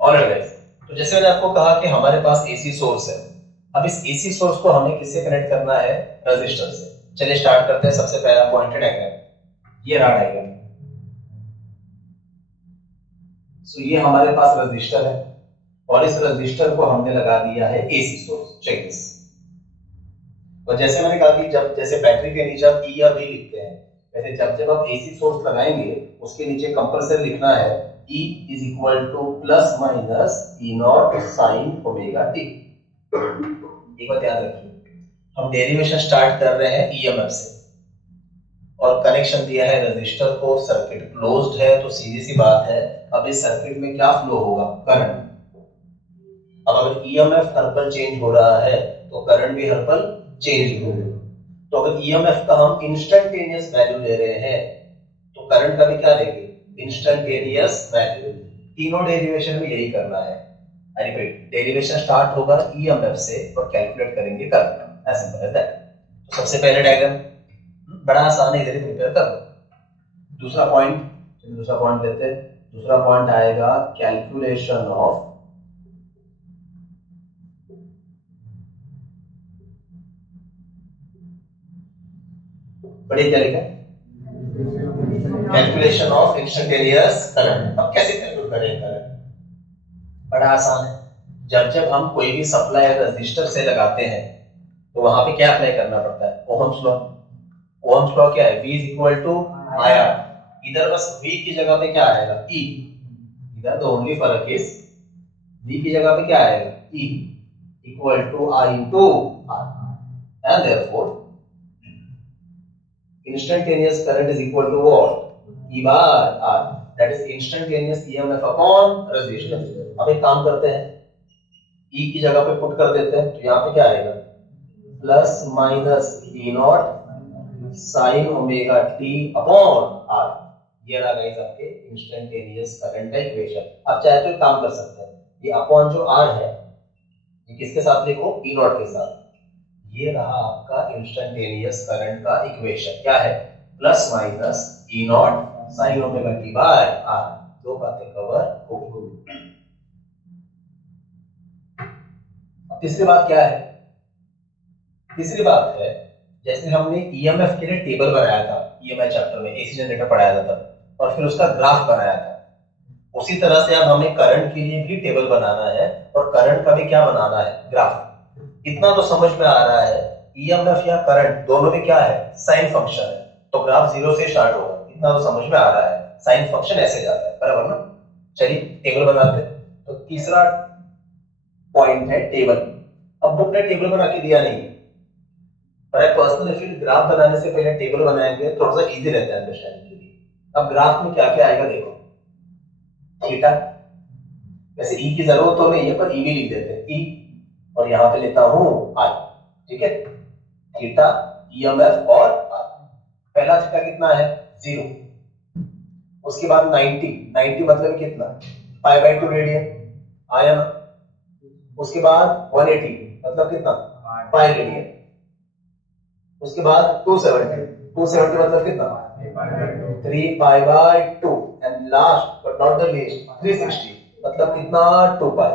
Alright guys, तो जैसे मैंने आपको कहा कि हमारे पास एसी सोर्स है। अब इस एसी सोर्स को हमें किससे कनेक्ट करना है? रजिस्टर से। चलिए स्टार्ट करते हैं। सबसे पहला पॉइंट है डायग्राम। ये रहा डायग्राम। सो ये हमारे पास रजिस्टर है और इस रजिस्टर को हमने लगा दिया है एसी सोर्स। Check this. और जैसे मैंने कहा कि जब जैसे बैटरी के नीचे आप ई या वी लिखते हैं, वैसे जब जब आप एसी सोर्स लगाएंगे उसके नीचे कंपल्सरी लिखना है E is equal two plus minus E naught sine omega T. एक बात याद रखिए, हम डेरिवेशन स्टार्ट कर रहे हैं ईएमएफ से और कनेक्शन दिया है रजिस्टर को। सर्किट क्लोज्ड है तो सीधी सी बात है, अब इस सर्किट में क्या फ्लो होगा? करंट। अब अगर ईएमएफ हर पल चेंज हो रहा है तो करंट भी हर पल चेंज होगा। तो अगर ईएमएफ का हम इंस्टेंटेनियस वैल्यू ले रहे हैं तो करंट का भी क्या लेंगे? Instantaneous value. तीनों डेरिवेशन में यही करना है। आई रिपीट, डेरिवेशन स्टार्ट होगा ईएमएफ से और कैलकुलेट करेंगे current. As simple as that. तो सबसे पहले डायग्राम बड़ा आसान है, इधर ही प्रिपेयर कर लो। दूसरा पॉइंट लेते हैं। दूसरा पॉइंट आएगा कैलकुलेशन ऑफ बड़ी तरीके कैलकुलेशन ऑफ इंस्टेंटेनियस करंट। अब कैसे कैलकुलेट करें करंट? बड़ा आसान है। जब जब हम कोई भी सप्लाई रजिस्टर से लगाते हैं तो वहां पे क्या अप्लाई करना पड़ता है? Ohm's law. ओहम्स लॉ क्या है? V is equal to IR। इधर बस V की जगह पे क्या आएगा? E। इधर तो ओनली फर्क इज V की जगह पे क्या आएगा? E equal to I into R। And therefore instantaneous current is equal to what? E bar R, that is instantaneous EMF upon resistance। अब एक काम करते हैं, E की जगह पे पुट कर देते हैं तो यहाँ पे क्या आएगा? Plus minus E not sine omega T upon R। ये रहा गाइस आपके इंस्टेंटेनियस करंट का इक्वेशन। आप चाहे तो एक काम कर सकते हैं, ये अपॉन जो R है ये किसके साथ लिखो? E नॉट के साथ। ये रहा आपका इंस्टेंटेनियस करंट का इक्वेशन। क्या है? Plus minus E naught sine omega T by R. दो बातें कवर हो गई। तीसरी बात क्या है? तीसरी बात है, जैसे हमने ईएमएफ के लिए टेबल बनाया था ईएमआई चैप्टर में, एसी जनरेटर पढ़ाया था तब, और फिर उसका ग्राफ बनाया था, उसी तरह से अब हमें करंट के लिए भी टेबल बनाना है और करंट का भी क्या बनाना है? ग्राफ। इतना तो समझ में आ रहा है, ईएमएफ या करंट दोनों में क्या है? साइन फंक्शन है, तो ग्राफ जीरो से स्टार्ट होगा। इतना तो समझ में आ रहा है, साइन फंक्शन ऐसे जाता है, बराबर ना? चलिए टेबल बनाते हैं। तो तीसरा पॉइंट है टेबल। अब बुक ने टेबल बना के दिया नहीं, पर आई पर्सनली फील ग्राफ बनाने से पहले टेबल बनाएंगे थोड़ा सा इजी रहता है अंडरस्टैंडिंग के लिए। अब ग्राफ में क्या क्या आएगा देखो। थीटा, वैसे ई की जरूरत तो नहीं है पर ई भी लिख देते हैं, ई, और यहां पे लेता हूं आई। ठीक है, थीटा, ईएमएफ और आर। पहला थीटा कितना है? 0। उसके बाद 90 मतलब कितना? पाई बाय 2 रेडियन आया ना। उसके बाद 180 मतलब कितना? Pi radian. उसके बाद 270 मतलब कितना? 3 pi by 2। And last but not the least 360 मतलब कितना? 2 पाई।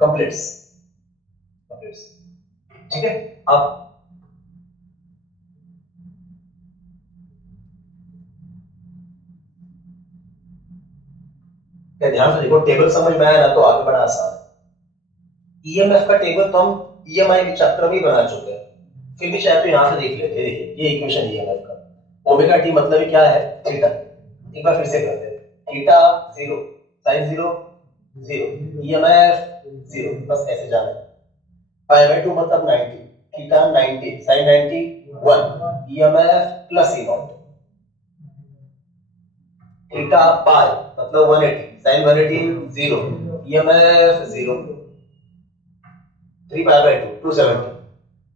कंप्लीट्स। ठीक है। अब ध्यान से देखो, टेबल समझ में आया ना तो आगे बड़ा आसान है। ईएमएफ का टेबल तो हम ईएमआई के चैप्टर में बना चुके हैं, फिर भी चाहे तो यहां से देख लेते हैं। देखिए ये इक्वेशन ईएमएफ का। ओमेगा टी मतलब क्या है? थीटा। एक बार फिर से करते हैं। थीटा 0, साइन 0 0, ईएमएफ 0, बस ऐसे जाना है। पाई बाय 2 मतलब 90, theta 90, sine 90 1, EMF plus E naught. Theta pi मतलब 180, sine 180 0, EMF 0। 3 pi by 2 270,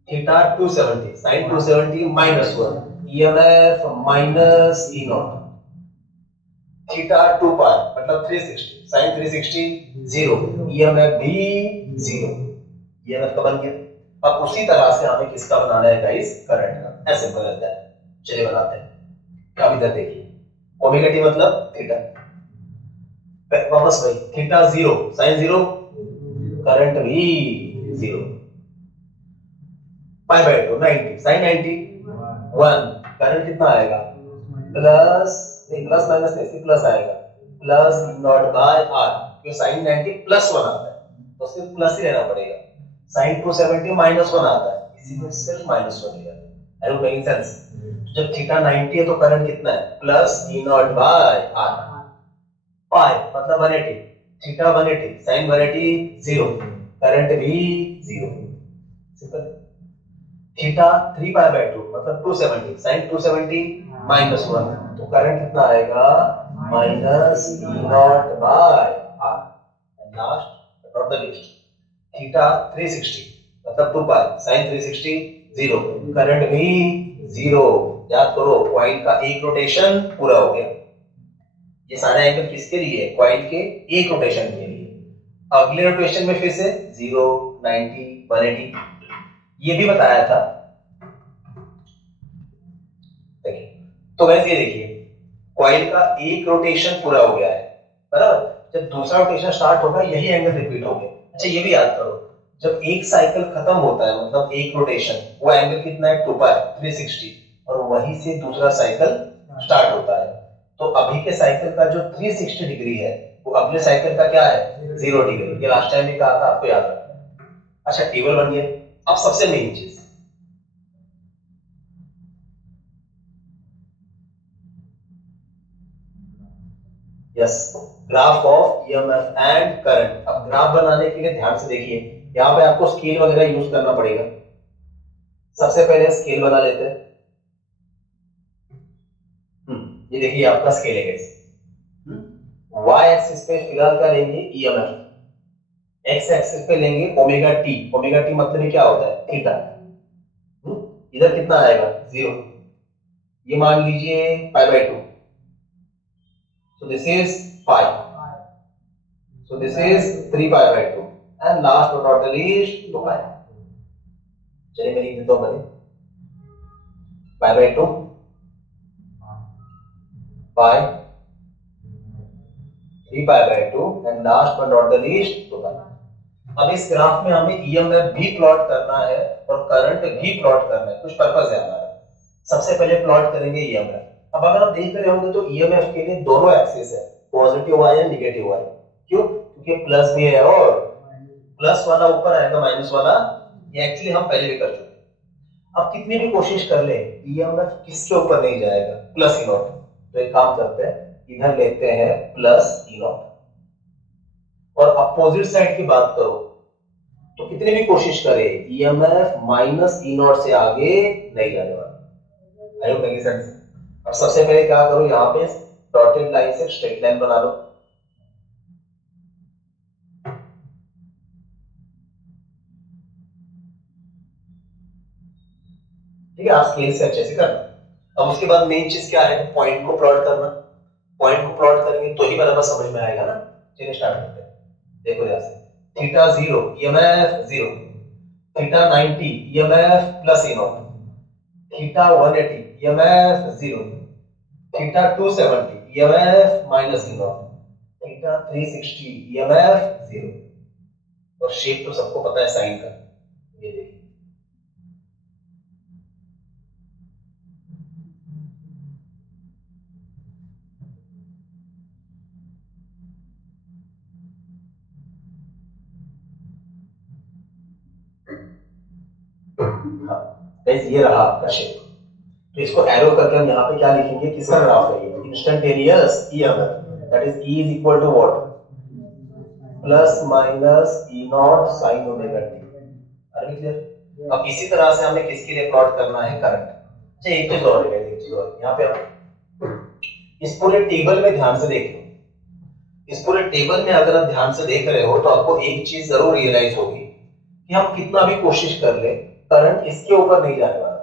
theta 270, sine 270 minus 1, EMF minus E naught. Theta 2 pi मतलब 360, साइन 360 0, ईएमएफ भी 0। ईएमएफ का बन गया। अब उसी तरह से हमें किसका बनाना है गाइस? करंट का। ऐसे सिंपल है। चलिए बनाते हैं। अब इधर देखिए, ओमेगा टी मतलब थीटा, वापस वही, थीटा 0 साइन 0 करंट भी 0, पाई बाय 2 90 साइन 90 1, करंट कितना आएगा प्लस, नहीं प्लस माइनस नहीं प्लस आएगा, प्लस नॉट बाय आर, क्योंकि साइन 90 प्लस 1 आता है तो सिर्फ प्लस ही लेना पड़ेगा, साइन 270 माइनस 1 आता है इसी में सिर्फ माइनस 1 लिया। I don't make sense. जब थीटा 90 है तो करंट कितना है plus E naught by R, pi मतलब 180, थीटा 180 साइन 180 0, करंट भी 0, सिंपल। थीटा 3 पाई बाय 2 मतलब 270 साइन 270 माइनस 1, तो करंट कितना आएगा minus E naught by R. Last not the least, theta 360 मतलब 2 पाई साइन 360 0, करंट भी 0। याद करो कॉइल का एक रोटेशन पूरा हो गया। ये सारे एंगल किसके लिए है कॉइल के एक रोटेशन के लिए। अगले रोटेशन में फिर से 0 90 180 ये भी बताया था। देखिए तो वैसे ये देखिए कॉइल का एक रोटेशन पूरा हो गया है बराबर, जब दूसरा रोटेशन स्टार्ट होगा यही एंगल रिपीट हो गया। अच्छा ये भी याद करो जब एक साइकिल खत्म होता है मतलब एक रोटेशन, वो एंगल कितना है 2 पाई 360, और वहीं से दूसरा साइकिल स्टार्ट होता है। तो अभी के साइकिल का जो 360 डिग्री है वो अगले साइकिल का क्या है 0 डिग्री। ये लास्ट टाइम भी कहा था आपको याद रखना। अच्छा टेबल बन गया। अब सबसे मेन चीज yes graph of EMF and current. अब ग्राफ बनाने के लिए ध्यान से देखिए, यहाँ पे आपको स्केल वगैरह यूज करना पड़ेगा। सबसे पहले स्केल बना लेते हैं। ये देखिए आपका स्केल है गाइस। वाई एक्सिस पे फिलहाल क्या लेंगे ईएमएफ, एक्स एक्सिस पे लेंगे ओमेगा टी। ओमेगा टी मतलब क्या होता है थीटा। इधर कितना आएगा 0, ये मान लीजिए पाई by 2, so this is pi, so this is 3 pi by 2 and last but not the least 2 pi। चलिए मैं लिख देता हूं पहले pi by 2 pi 3 pi by 2 and last but not the least 2 pi। अब इस ग्राफ में हमें ईएमएफ भी प्लॉट करना है और करंट भी प्लॉट करना है, कुछ पर्पस है हमारा। सबसे पहले प्लॉट करेंगे ईएमएफ। अब अगर आप देख रहे होंगे तो ईएमएफ के लिए दोनों एक्सिस है, positive Y and negative Y. क्यों? क्योंकि प्लस भी है और प्लस वाला ऊपर आएगा माइनस वाला, ये एक्चुअली हम पहले भी कर चुके हैं। अब कितनी भी कोशिश कर ले ईएमएफ किसके ऊपर नहीं जाएगा प्लस ई नॉट। तो एक काम करते हैं इधर लेते हैं प्लस ई नॉट, और अपोजिट साइड की बात करो तो कितनी भी कोशिश करे ईएमएफ माइनस ई नॉट से आगे नहीं जाने वाला। आई होप मेक सेंस। अब सबसे पहले क्या करो यहाँ पे डॉटेड लाइन से स्ट्रेट लाइन बना लो। ठीक है, आप स्केल से अच्छे से करना। अब उसके बाद मेन चीज क्या है पॉइंट को प्लॉट करना। पॉइंट को प्लॉट करेंगे तो ही बराबर समझ में आएगा ना। चलिए स्टार्ट करते हैं। देखो यहां से theta 0 EMF 0, theta 90 EMF plus E naught, theta 180 EMF 0, theta 270 EMF minus E naught, theta 360 EMF 0। और शेप तो सबको पता है साइन का, ये देखिए ये रहा आपका शेप। तो इसको एरो करके हम यहाँ पे क्या लिखेंगे किसका ग्राफ है ये instantaneous EMF, that is E is equal to what plus minus E naught sine omega T. अरे क्लियर। अब इसी तरह से हमें किसके लिए प्लॉट करना है करंट। अच्छा एक चीज और है, एक चीज और यहाँ पे आप इस पूरे टेबल में ध्यान से देखिए। इस पूरे टेबल में अगर आप ध्यान से देख रहे हो तो आपको एक चीज जरूर रियलाइज होगी कि हम कितना भी कोशिश कर ले करंट इसके ऊपर नहीं जाने वाला,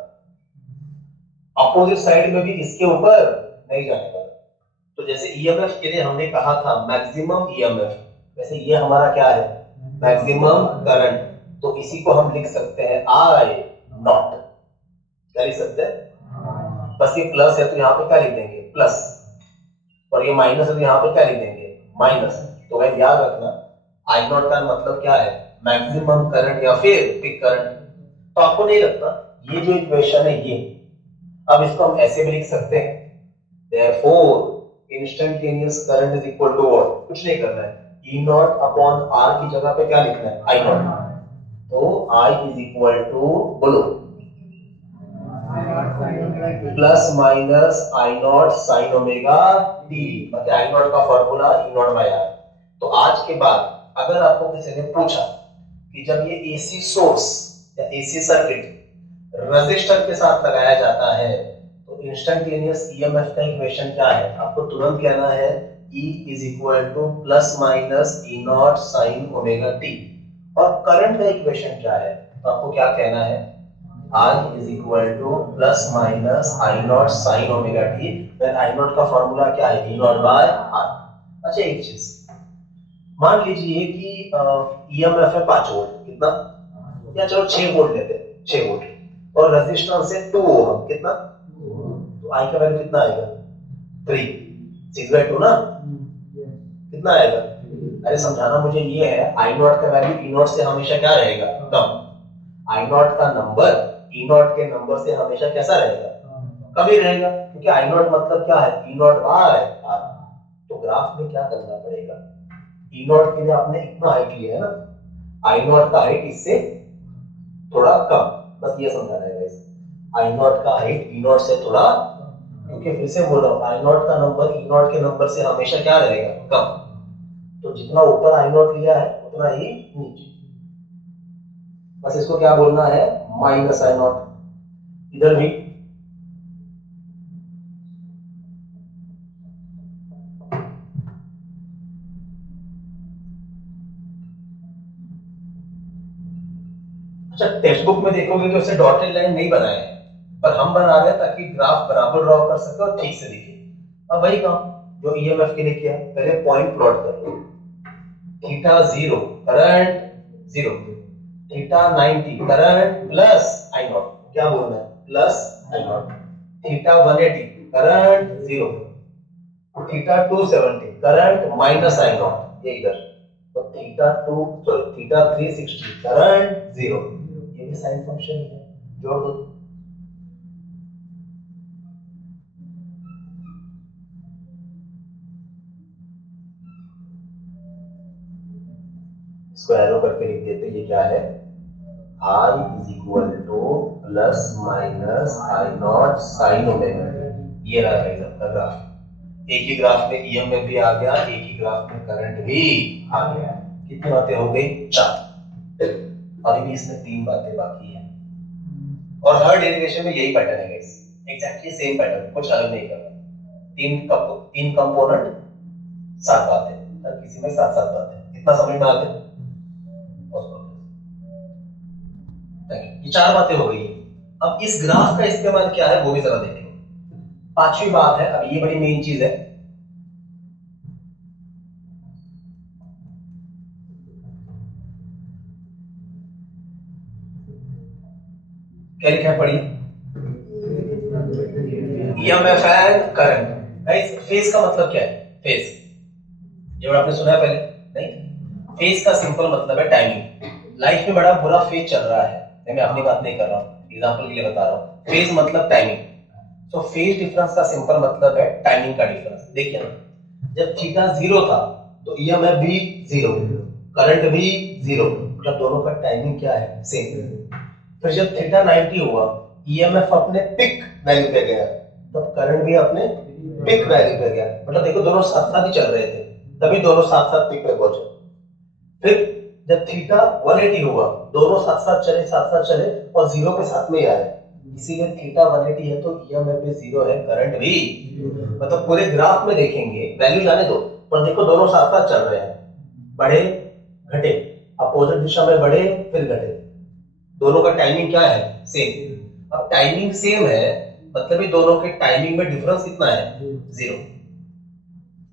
अपोजिट साइड में भी इसके ऊपर नहीं जाने वाला। तो जैसे ईएमएफ के लिए हमने कहा था मैक्सिमम ईएमएफ, वैसे ये हमारा क्या है मैक्सिमम करंट। तो इसी को हम लिख सकते हैं आई नॉट। क्या लिख सकते हैं, बस ये प्लस है तो यहाँ पे क्या लिख देंगे प्लस, और ये माइनस है तो यहाँ पे क्या लिख देंगे माइनस। तो भाई याद रखना आई नॉट का मतलब क्या है, मैक्सिमम करंट या फिर पीक करंट। तो आपको नहीं लगता ये जो इक्वेशन है ये, अब इसको हम ऐसे भी लिख सकते हैं, therefore instantaneous current is equal to what, कुछ नहीं करना है, E नॉट अपॉन R की जगह पे क्या लिखना है, I नॉट। तो I is equal to बोलो plus minus I naught sine omega T, मतलब I नॉट का formula E naught by R। तो आज के बाद अगर आपको किसी ने पूछा कि जब ये एसी सोर्स या एसी सर्किट रेजिस्टर के साथ लगाया जाता है तो इंस्टेंटेनियस ईएमएफ का इक्वेशन क्या है, आपको तुरंत कहना है E is equal two plus minus E naught sine omega T. और करंट का इक्वेशन क्या है, तो आपको क्या कहना है, I is equal two plus minus I naught sine omega T, when I not का फॉर्मूला क्या है, E नॉट बाय R। अच्छा एक चीज मान लीजिए कि ईएमएफ है 5 वोल्ट, कितना, या चलो 6 वोल्ट लेते हैं, 6 वोल्ट, और रेजिस्टेंस है 2 ओम, कितना, तो आई का वैल्यू कितना आएगा, 3, 6/2 ना, कितना आएगा, अरे समझाना मुझे ये है, आई नॉट का वैल्यू ई नॉट से हमेशा क्या रहेगा, कम, आई नॉट का नंबर ई नॉट के नंबर से हमेशा कैसा रहेगा, कम ही रहेगा, क्योंकि आई नॉट मतलब क्या है, ई नॉट बाय आर। तो ग्राफ में क्या करना पड़ेगा, ई नॉट के लिए आपने इतना हाइट लिया है ना, आई नॉट का हाइट इससे थोड़ा कम, बस ये समझाना है गाइस, आई नॉट का हाइट ई नॉट से थोड़ा, क्योंकि फिर से बोल रहा हूं आई नॉट का नंबर ई नॉट के नंबर से हमेशा क्या रहेगा, कम। तो जितना ऊपर आई नॉट लिया है उतना ही नीचे, बस इसको क्या बोलना है, माइनस आई नॉट। इधर भी अच्छा टेक्स्ट बुक में देखोगे तो इसे डॉटेड लाइन नहीं बनाया है, पर हम बना रहे हैं ताकि ग्राफ बराबर ड्रॉ कर सके और ठीक से दिखे। अब वही काम जो ईएमएफ के लिए किया, पहले पॉइंट प्लॉट करो, theta 0 current 0, theta 90 current plus I not, क्या बोलना है, plus I not, theta 180 current 0, theta 270 current minus I naught, ये इधर, तो थीटा 360 करंट 0, ये भी साइन फंक्शन है, जोड़ दो। इसको एरो करके लिख देते, ये क्या है, I is equal two plus minus I naught sine omega, ये रहा गाइस आपका ग्राफ। एक ही ग्राफ में ईएमएफ भी आ गया, एक ही ग्राफ में करंट भी आ गया। कितनी बातें हो गई, 4। अभी भी इसमें 3 बातें बाकी है, और हर डेरिवेशन में यही पैटर्न है गाइस, एग्जैक्टली सेम पैटर्न, कुछ अलग नहीं करना। 3 कंपोनेंट 7 बातें, हर किसी में 7-7 बातें, इतना समझ में आ गया। ये 4 बातें हो गई। अब इस ग्राफ का इस्तेमाल क्या है वो भी जरा देखें। 5वीं बात है, अब ये बड़ी मेन चीज है, क्या लिखा है पढ़िए, EMF and current. Guys phase का मतलब क्या है, फेज ये वर्ड आपने सुना है पहले, नहीं, फेज का सिंपल मतलब है टाइमिंग। लाइफ में बड़ा बुरा फेज चल रहा है, मैं अपनी बात नहीं कर रहा हूं, एग्जांपल के लिए बता रहा हूं, फेज मतलब टाइमिंग। तो फेज डिफरेंस का सिंपल मतलब है टाइमिंग का डिफरेंस। देखिए ना, जब थीटा 0 था तो ईएमएफ भी 0, करंट भी 0, मतलब दोनों का टाइमिंग क्या है, सेम। फिर जब थीटा 90 हुआ, ईएमएफ अपने पिक वैल्यू पे गया, तब करंट भी अपने पिक वैल्यू पे गया, मतलब देखो दोनों साथ साथ ही चल रहे थे, तभी दोनों साथ साथ पिक पे पहुंचे। फिर जब थीटा 180 हुआ, दोनों साथ साथ चले और 0 पे साथ में ही आए, इसीलिए थीटा 180 है तो ईएमएफ भी 0 है, करंट भी, मतलब पूरे ग्राफ में देखेंगे, वैल्यू जाने दो, पर देखो दोनों साथ साथ चल रहे हैं, बढ़े घटे, अपोजिट दिशा में बढ़े फिर घटे, दोनों का टाइमिंग क्या है, सेम। अब टाइमिंग सेम है मतलब ही दोनों के टाइमिंग में डिफरेंस कितना है, 0।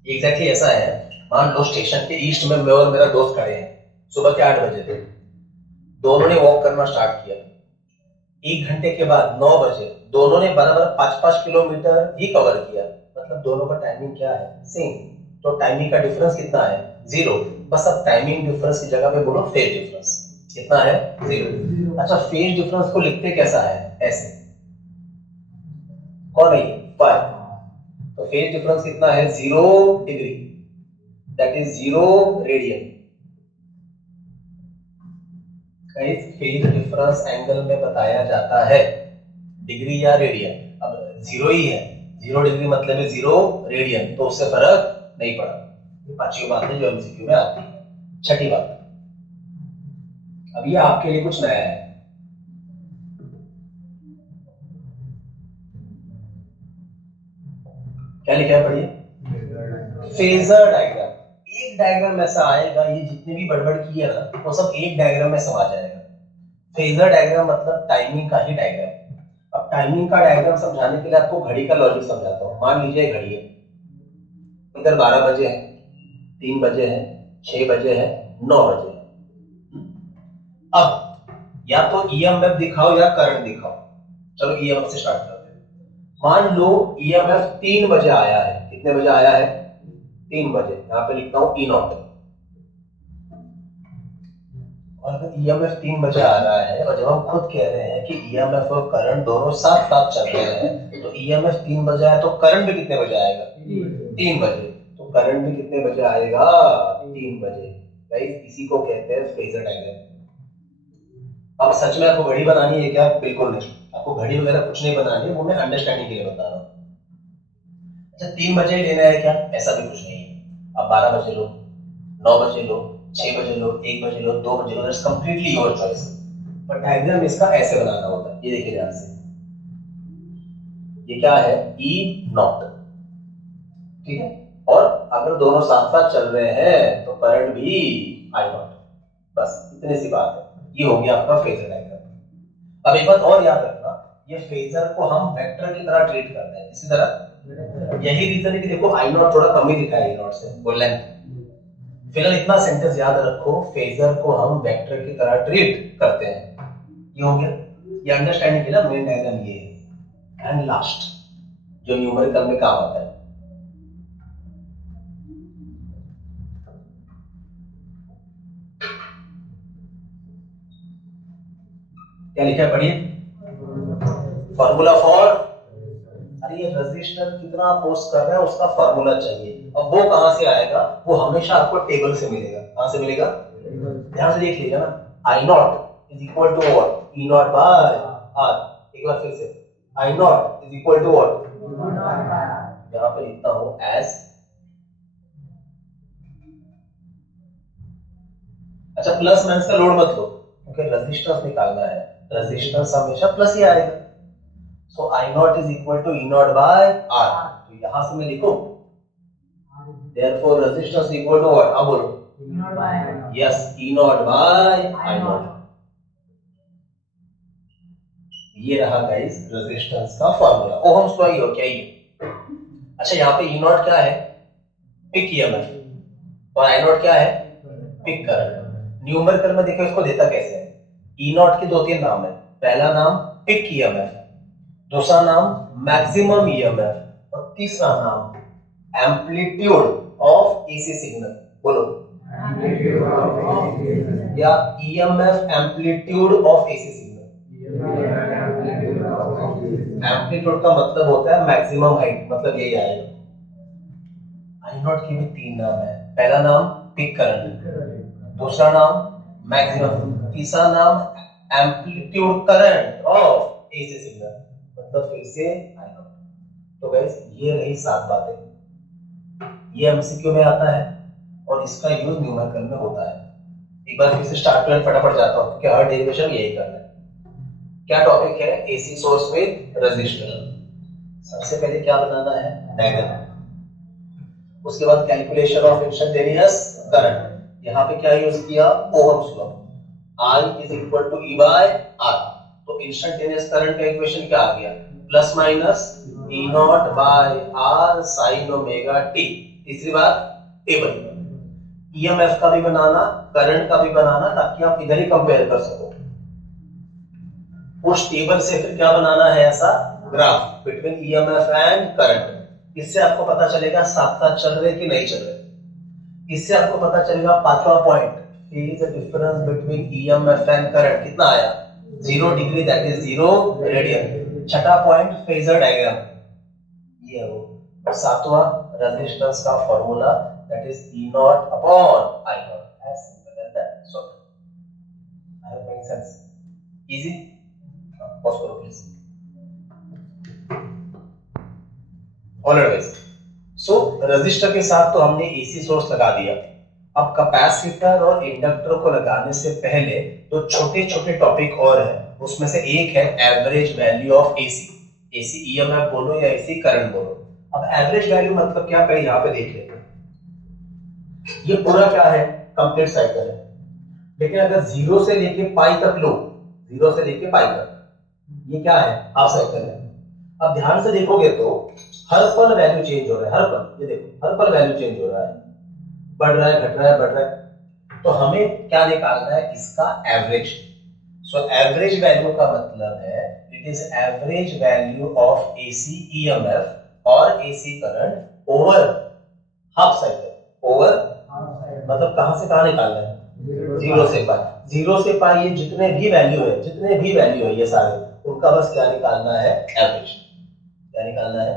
एग्जैक्टली ऐसा है, मान लो स्टेशन के ईस्ट में मैं और मेरा दोस्त खड़े हैं, सुबह के 8 बजे थे, दोनों ने वॉक करना स्टार्ट किया, 1 घंटे के बाद 9 बजे दोनों ने बराबर 5-5 किलोमीटर ही कवर किया, मतलब दोनों का टाइमिंग क्या है, सेम। तो टाइमिंग का डिफरेंस कितना है? 0। बस अब टाइमिंग डिफरेंस की जगह पे बोलो फेज डिफरेंस। कितना है? 0। अच्छा, फेज डिफरेंस को लिखते कैसा है? ऐसे। कौन है? फाई। तो फेज डिफरेंस कितना है? 0 degree, that is 0 radian. Phase difference angle में बताया जाता है डिग्री या रेडियन। अब 0 ही है, 0 डिग्री मतलब है 0 रेडियन, तो उससे फर्क नहीं पड़ा। ये 5वीं बात है जो एमसीक्यू में आती है। 6ठी बात, अब ये आपके लिए कुछ नया है। क्या लिखा है? पढ़िए। Phasor diagram. एक डायग्राम ऐसा आएगा, ये जितने भी बड़बड़ की है ना वो सब एक डायग्राम में समा जाएगा। फेजर डायग्राम मतलब टाइमिंग का ही डायग्राम। अब टाइमिंग का डायग्राम समझाने के लिए आपको घड़ी का लॉजिक समझाता हूँ। मान लीजिए घड़ी है, इधर 12 बजे है, 3 बजे है, 6 बजे है, 9 बजे है। अब या तो ईएमएफ दिखाओ या करंट दिखाओ। चलो ईएमएफ से स्टार्ट करते हैं। मान लो ईएमएफ 3 बजे आया है। कितने बजे आया है? 3 बजे। यहां पे लिखता हूं ई नॉट। और अगर ईएमएफ 3 बजे आ रहा है और जब हम खुद कह रहे हैं कि ईएमएफ और करंट दोनों साथ साथ चल रहे हैं, तो ईएमएफ 3 बजे आया तो करंट भी कितने बजे आएगा? 3 बजे। तो करंट भी कितने बजे आएगा? 3 बजे। गाइस, इसी को कहते हैं फेजर डायग्राम। अब सच में आपको घड़ी बनानी है क्या? बिल्कुल नहीं, आपको घड़ी वगैरह कुछ नहीं बनानी है, वो मैं अंडरस्टैंडिंग के लिए बता रहा हूँ। अच्छा, 3 बजे लेना है क्या? ऐसा भी कुछ नहीं है। अब 12 बजे लो, 9 बजे लो, 6 बजे लो, 1 बजे लो, 2 बजे लो, दैट्स कंप्लीटली योर चॉइस। पर डायग्राम इसका ऐसे बनाना होता है। ये देखिए ध्यान से, ये क्या है? ई नॉट। ठीक है, और अगर दोनों साथ साथ चल रहे हैं तो करंट भी आई नॉट। बस इतनी सी बात है। ये हो गया आपका फेजर डायग्राम। अब एक बात और याद रखना, ये फेजर को हम वेक्टर की तरह ट्रीट करते हैं। इसी तरह यही रीजन है कि देखो आई नॉट थोड़ा कम ही दिखा है ई नॉट से, वो लेंथ। फिलहाल इतना सेंटेंस याद रखो, फेजर को हम वेक्टर की तरह ट्रीट करते हैं। ये हो गया। ये अंडरस्टैंडिंग के लिए मेन डायग्राम ये है। एंड लास्ट जो न्यूमेरिकल में काम आता है, क्या लिखा है? पढ़िए। फॉर्मूला फॉर, अरे ये रजिस्टर कितना पोस्ट कर रहा है उसका फॉर्मूला चाहिए। अब वो कहां से आएगा? वो हमेशा आपको टेबल से मिलेगा। कहां से मिलेगा? ध्यान से देख लीजिए ना, I naught is equal to what? E naught by R. एक बार फिर से, I naught is equal to what? यहां पे लिखता हूं एस। अच्छा, प्लस माइनस का लोड मत लो, क्योंकि रेजिस्टेंस निकालना है, रेजिस्टेंस हमेशा प्लस ही आएगा। So I naught is equal to E naught by R. तो यहां से मैं लिखूं therefore resistance equal to what? अब बोलो। Yes, E naught by I naught. ये रहा गाइस रेजिस्टेंस का फॉर्मूला। ओहम्स लॉ ही हो क्या ये? अच्छा, यहाँ पे ई नॉट क्या है? Peak EMF. और आई नॉट क्या है? Pick current. न्यूमेरिकल में देखो इसको देता कैसे है। ई नॉट के 2-3 नाम है। पहला नाम पिक ईएमएफ, दूसरा नाम मैक्सिमम ईएमएफ, और तीसरा नाम एम्पलीट्यूड ऑफ एसी सिग्नल। बोलो, या EMF amplitude of AC signal. Amplitude का मतलब होता है मैक्सिमम हाइट, मतलब यही आएगा। आई नॉट के भी 3 नाम है। पहला नाम पिक करंट, दूसरा नाम मैक्सिमम, तीसरा नाम amplitude current of AC signal, मतलब फिर से आई नॉट। तो गाइस ये रही 7 बातें। ये एमसीक्यू में आता है और इसका यूज न्यूमेरिकल में होता है। एक बार फिर से स्टार्ट टू एंड फटाफट जाता हूं क्योंकि हर डेरिवेशन यही करना है। क्या टॉपिक है? AC source with resistor. सबसे पहले क्या बनाना है? डायग्राम। उसके बाद कैलकुलेशन ऑफ इंस्टेंटेनियस करंट। यहां पे क्या यूज किया? Ohm's law. I is equal to E by R। तो इंस्टेंटेनियस करंट का इक्वेशन क्या आ गया? Plus minus E naught by R sine omega t। तीसरी बात टेबल, ईएमएफ का भी बनाना, करंट का भी बनाना, ताकि आप इधर ही कंपेयर कर सको। उस टेबल से फिर क्या बनाना है? ऐसा graph between EMF and current. इससे आपको पता चलेगा साथ साथ चल रहे कि नहीं चल रहे। इससे आपको पता चलेगा पांचवा point, the difference between EMF and current कितना आया, 0 डिग्री, दैट इज 0 रेडियन। छठा पॉइंट फेजर डायग्राम, ये है वो। और सातवां रेजिस्टेंस का formula, that is E naught upon I naught, as simple as that. So I hope make sense, easy. Pause करो प्लीज। ऑलराइट, सो रेजिस्टर के साथ तो हमने एसी सोर्स लगा दिया। अब कैपेसिटर और इंडक्टर को लगाने से पहले तो छोटे छोटे टॉपिक और है, उसमें से एक है average value of AC. AC EMF बोलो या एसी करंट बोलो। अब एवरेज वैल्यू मतलब क्या, पहले यहां पे देख लेते हैं। ये पूरा क्या है, कंप्लीट साइकिल है, लेकिन अगर जीरो से लेके पाई तक लो, जीरो से लेके पाई तक, ये क्या है, हाफ साइकिल है। अब ध्यान से देखोगे तो हर पल वैल्यू चेंज हो रहा है, हर पल, ये देखो हर पल वैल्यू चेंज हो रहा है, बढ़ रहा है, घट रहा है, बढ़ रहा है। तो हमें क्या निकालना है, इसका एवरेज। सो एवरेज वैल्यू का मतलब है it is average value of AC EMF और AC current over half cycle. Over मतलब कहां से कहां निकालना है, जीरो से पाई। जीरो से पाई ये जितने भी वैल्यू है, जितने भी वैल्यू है ये सारे, उनका बस क्या निकालना है, एवरेज। क्या निकालना है,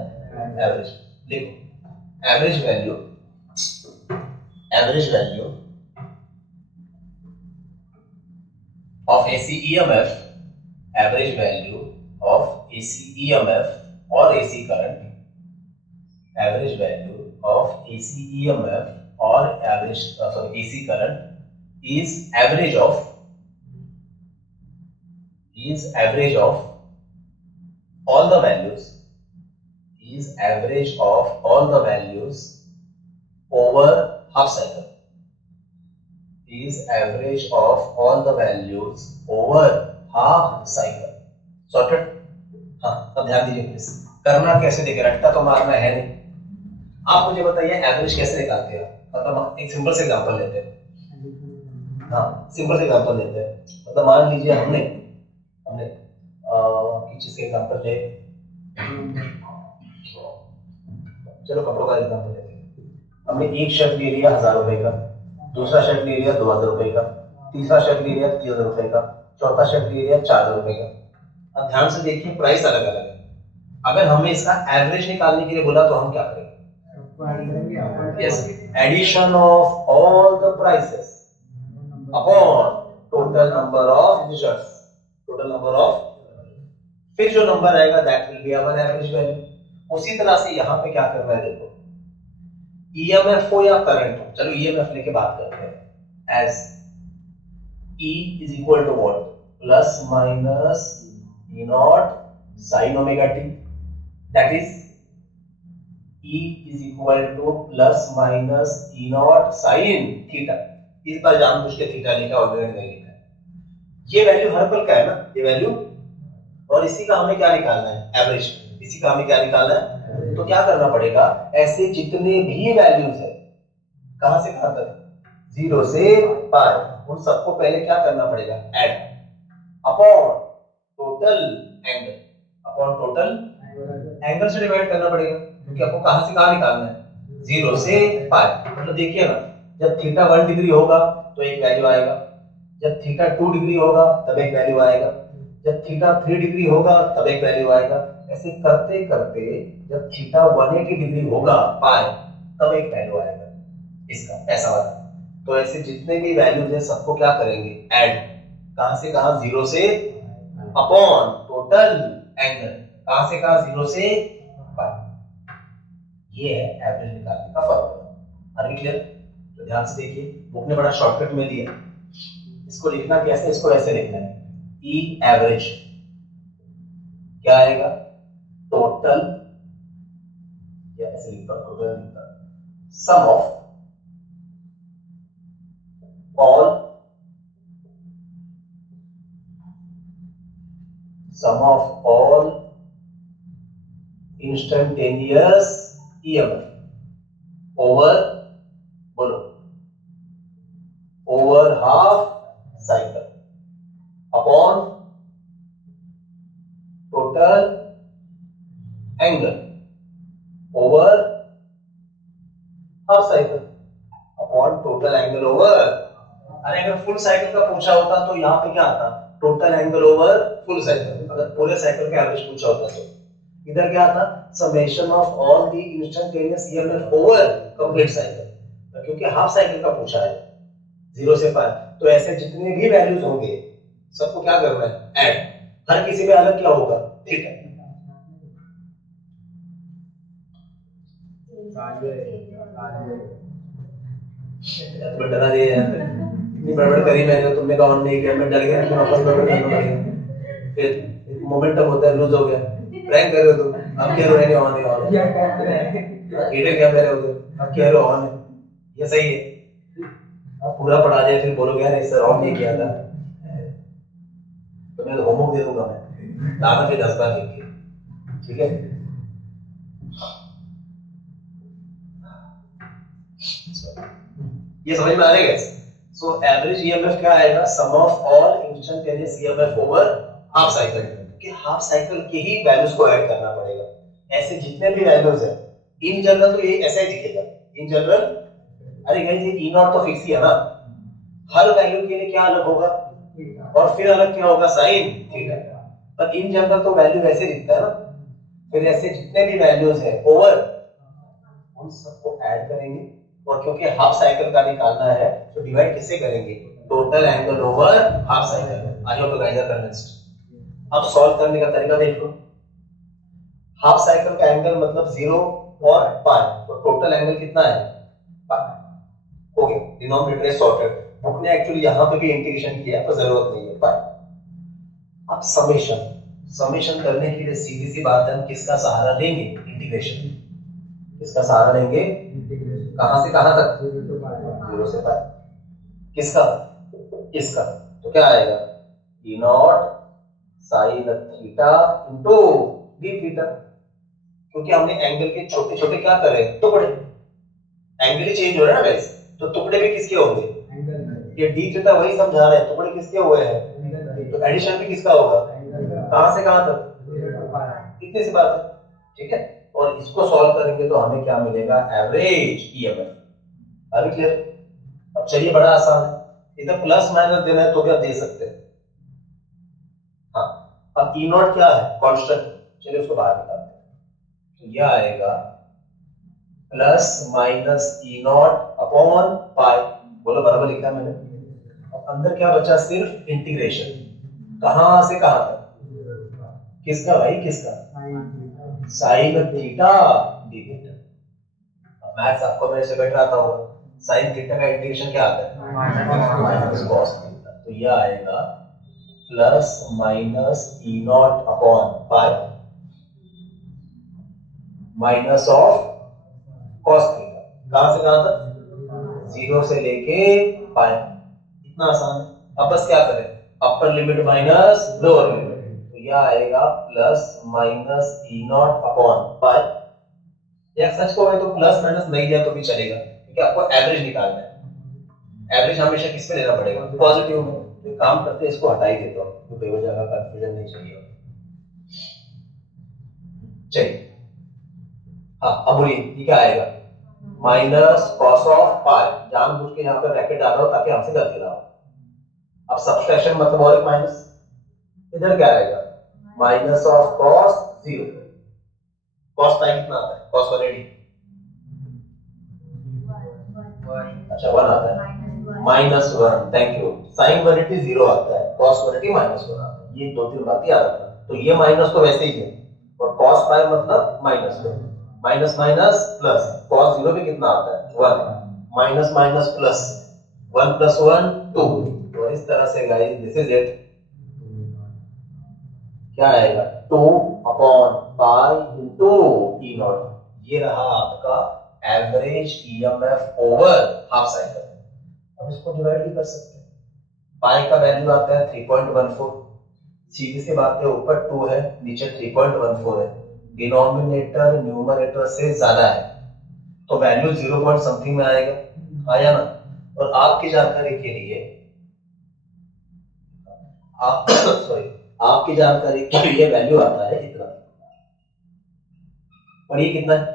एवरेज। देखो average value, average value of AC EMF, average value of AC EMF और AC current, average value of AC EMF और average sorry AC current is average of all the values, is average of all the values over half cycle, is average of all the values over half cycle। Sorted? हाँ, अब ध्यान दीजिए please, करना कैसे देखे, रट्टा तो मारना है नहीं। आप मुझे बताइए एवरेज कैसे निकालते हैं, मतलब एक सिंपल से एग्जांपल लेते हैं। हाँ, सिंपल से एग्जांपल लेते हैं। मतलब मान लीजिए हमने किस चीज के एग्जांपल ले, चलो कपड़ों का एग्जांपल लेते हैं। हमने एक शर्ट ले लिया 1000 रुपए का, दूसरा शर्ट ले लिया 2000 रुपए का, तीसरा शर्ट ले लिया 3000 रुपए का, चौथा शर्ट ले लिया 4000 रुपए का। अब ध्यान से देखिए प्राइस अलग अलग है। अगर हमें इसका एवरेज निकालने के लिए बोला तो हम क्या करेंगे, yes, addition of all the prices upon total number of shirts, total number of, फिर जो नंबर आएगा that will be our average value. उसी तरह से यहां पे क्या करना है, देखो ईएमएफ हो या करंट हो, चलो ईएमएफ लेके बात करते हैं। As E is equal to what, plus minus E naught sin omega t, that is E is equal to plus minus E naught sin theta। इस बार जानबूझ के थीटा लिखा, ओमेगा नहीं लिखा। ये वैल्यू हर पल का है ना, ये वैल्यू, और इसी का हमें क्या निकालना है, एवरेज। इसी का हमें क्या निकालना है, तो क्या करना पड़ेगा, ऐसे जितने भी वैल्यूज है, कहां से कहां तक, 0 से पाई, उन सबको पहले क्या करना पड़ेगा, add upon total angle, upon total angle से डिवाइड करना पड़ेगा, क्योंकि आपको कहां से कहां निकालना है, 0 से पाई। मतलब देखिए ना, जब थीटा 1 डिग्री होगा तो एक वैल्यू आएगा, जब थीटा 2 डिग्री होगा तब एक वैल्यू आएगा, जब थीटा 3 डिग्री होगा तब एक वैल्यू आएगा। ऐसे करते करते जब थीटा 180 डिग्री होगा पाई, तब एक वैल्यू आएगा इसका, ऐसा वाला। तो ऐसे जितने भी वैल्यूज है सबको क्या करेंगे, ऐड, कहां से कहां, 0 से अपॉन टोटल एंगल, कहां से कहां, 0 से पाई। ये है एवरेज निकालने का फॉर्मूला। Are we clear? तो ध्यान से देखिए, बुक ने बड़ा शॉर्टकट में दिया, इसको लिखना कैसे, इसको ऐसे लिखना है, ई एवरेज क्या आएगा, टोटल, या ऐसे लिखता हूं, टोटल लिखता, सम of all instantaneous EMF over, बोलो, over half cycle upon total angle over अरे अगर फुल साइकिल का पूछा होता तो यहाँ पे क्या आता, total angle over full cycle. अगर पूरे साइकिल का एवरेज पूछा होता तो इधर क्या आता, summation of all the instantaneous EMF over complete cycle. क्योंकि हाफ साइकिल का पूछा है 0 से 5, तो ऐसे जितने भी वैल्यूज होंगे सबको क्या करना है, ऐड। हर किसी में अलग क्या होगा, ठीक है। तुम्हें डरा दिया यार, इतनी बड़बड़ करी मैंने, तुमने कहा ऑन नहीं किया, मैं डर गया कि वापस बड़बड़ करना पड़ेगा, फिर मोमेंटम होता है, लूज हो गया। प्रैंक कर रहे हो तुम, अब कह रहे हो ऑन है, ऑन है, हीटर क्या कह रहे हो तुम, अब कह रहे हो ऑन है, ये सही है। अब पूरा पढ़ा दिया फिर बोलोगे यार सर ऑन नहीं किया था, तो मैं होमवर्क दे दूंगा, मैं लाना फिर 10 बार लिख के, ठीक है। ये समझ में आ रहा है? सो एवरेज ईएमएफ क्या आएगा, sum of all instantaneous EMF over half cycle. कि हाफ साइकिल के ही वैल्यूज को ऐड करना पड़ेगा। ऐसे जितने भी वैल्यूज है इन जनरल तो ये ऐसा ही दिखेगा इन जनरल। अरे गाइस ये ई नॉट तो फिक्स ही है ना, हर वैल्यू के लिए क्या अलग होगा और फिर अलग क्या होगा, साइन थीटा। पर इन जनरल तो वैल्यू वैसे दिखता है ना। फिर ऐसे जितने भी वैल्यूज है ओवर उन सबको ऐड करेंगे, और क्योंकि हाफ साइकिल का निकालना है तो डिवाइड किससे करेंगे, total angle over half cycle. I hope you guys are convinced. अब सॉल्व करने का तरीका देख लो। हाफ साइकिल का एंगल मतलब 0 और पाई, तो टोटल एंगल कितना है, पाई। हो गया, डिनोमिनेटर इज सॉर्टेड। बुक ने एक्चुअली यहां पे भी इंटीग्रेशन किया तो जरूरत नहीं है, पाई। अब समेशन करने के लिए सीधी सी बात है, हम किसका सहारा लेंगे, इंटीग्रेशन। किसका सहारा लेंगे, कहां से कहां तक, 0 से पाई। किसका, इसका। तो क्या आएगा, E naught sine theta into D theta. क्योंकि हमने एंगल के छोटे छोटे क्या करे, टुकड़े। एंगल ही चेंज हो रहा है ना गाइस, तो टुकड़े भी किसके होंगे, ये डी थीटा वही समझा रहे हैं, टुकड़े किसके हुए हैं, तो एडिशन भी किसका होगा, कहां से कहां तक, इतने सी बात है, ठीक है। और इसको सॉल्व करेंगे तो हमें क्या मिलेगा, एवरेज ईएमएफ। अभी क्लियर। अब चलिए बड़ा आसान है, इधर प्लस माइनस देना है तो भी आप दे सकते हैं। हाँ, अब ई नॉट क्या है, कांस्टेंट। चलिए उसको बाहर निकालते हैं। तो यह आएगा plus minus E not upon pi. बोलो बराबर लिखा मैंने। अब अंदर क्या बचा, सिर्फ इंटीग्रेशन। कहां से कहां तक, किसका भाई, किसका, साइन थीटा डी थीटा। अब मैथ्स आपको मेरे से बेटर आता होगा, साइन थीटा का इंटीग्रेशन क्या आता है, माइनस कॉस थीटा। तो यह आएगा plus minus E not upon pi minus of cos theta. कहां से कहां तक, 0 से लेके पाई। इतना आसान है। अब बस क्या करें, अपर लिमिट माइनस लोअर लिमिट। तो यह आएगा plus minus E not upon pi. या सच को है तो प्लस माइनस नहीं दिया तो भी चलेगा, क्योंकि आपको एवरेज निकालना है। एवरेज हमेशा किस पे लेना पड़ेगा, पॉजिटिव में। तो काम करते इसको हटा ही देता हूं, तो बेवजह का कंफ्यूजन नहीं चाहिए। चलिए हाँ, अब बोलिए क्या आएगा, माइनस कॉस ऑफ पाई। जानबूझ के यहाँ पे ब्रैकेट डाल रहा हूं ताकि हमसे गलती ना हो। अब सब्सट्रैक्शन मतलब और एक माइनस, इधर क्या आएगा, minus of cos 0। Cos pi कितना आता है, कॉस 180, अच्छा 1 आता है, -1। Thank you. साइन 180 0 आता है, कॉस 180 -1 आता है। ये 2-3 बात याद रखना। तो ये माइनस तो वैसे ही है, और कॉस पाई मतलब माइनस में, माइनस माइनस प्लस। कॉस 0 भी कितना आता है, 1। Minus minus plus, 1 + 1 2। और इस तरह से गाइस दिस इज इट। क्या आएगा, 2 upon pi into E not. ये रहा आपका average EMF over half cycle. अब इसको डिवाइड भी कर सकते हैं। पाई का वैल्यू आता है 3.14। सीधी सी बात है, ऊपर 2 है, नीचे 3.14 है। डिनोमिनेटर न्यूमरेटर से ज्यादा है, तो वैल्यू 0 पॉइंट समथिंग में आएगा, आया ना। और आपकी जानकारी के लिए, आप सॉरी, आपकी जानकारी के लिए वैल्यू आता है इतना। और ये कितना है,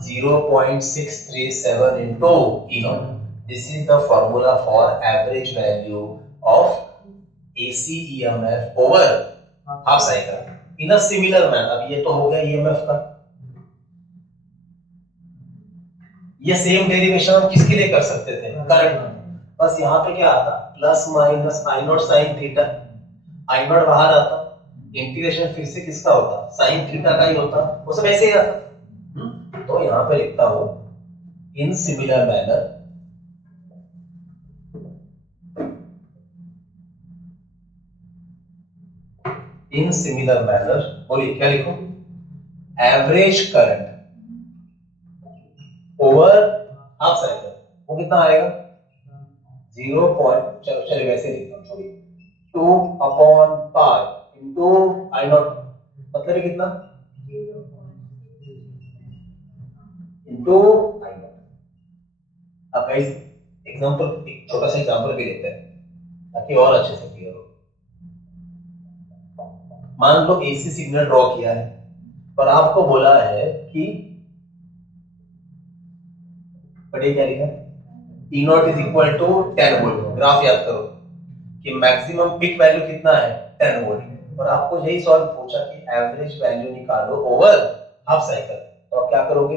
0.637 into E naught. This is the formula for average value of AC EMF over half cycle in a similar manner. अब ये तो हो गया EMF का, ये सेम डेरिवेशन हम किसके लिए कर सकते थे, करंट। बस यहाँ पे क्या आता, plus minus I naught sine theta, I not बाहर आता, इंटीग्रेशन फिर से किसका होता, साइन थीटा का ही होता, वो सब ऐसे ही आता। तो यहाँ पे लिखता हूं in similar manner, in similar manner, बोलिए क्या लिखो, average current over half cycle, वो कितना आएगा 0. चलिए वैसे लिखता हूं, छोड़िए, 2/π इंटू आई नॉट, मतलब कितना इंटू आई नॉट। अब गाइस एग्जांपल, एक छोटा सा एग्जांपल भी लेते हैं ताकि और अच्छे से क्लियर हो। मान लो एसी सिग्नल ड्रॉ किया है और आपको बोला है कि पढ़िए क्या लिखा, E naught is equal to 10 volt. Graph याद करो कि मैक्सिमम पीक वैल्यू कितना है 10 वोल्ट, और आपको यही सवाल पूछा कि एवरेज वैल्यू निकालो ओवर हाफ साइकिल, तो आप क्या करोगे,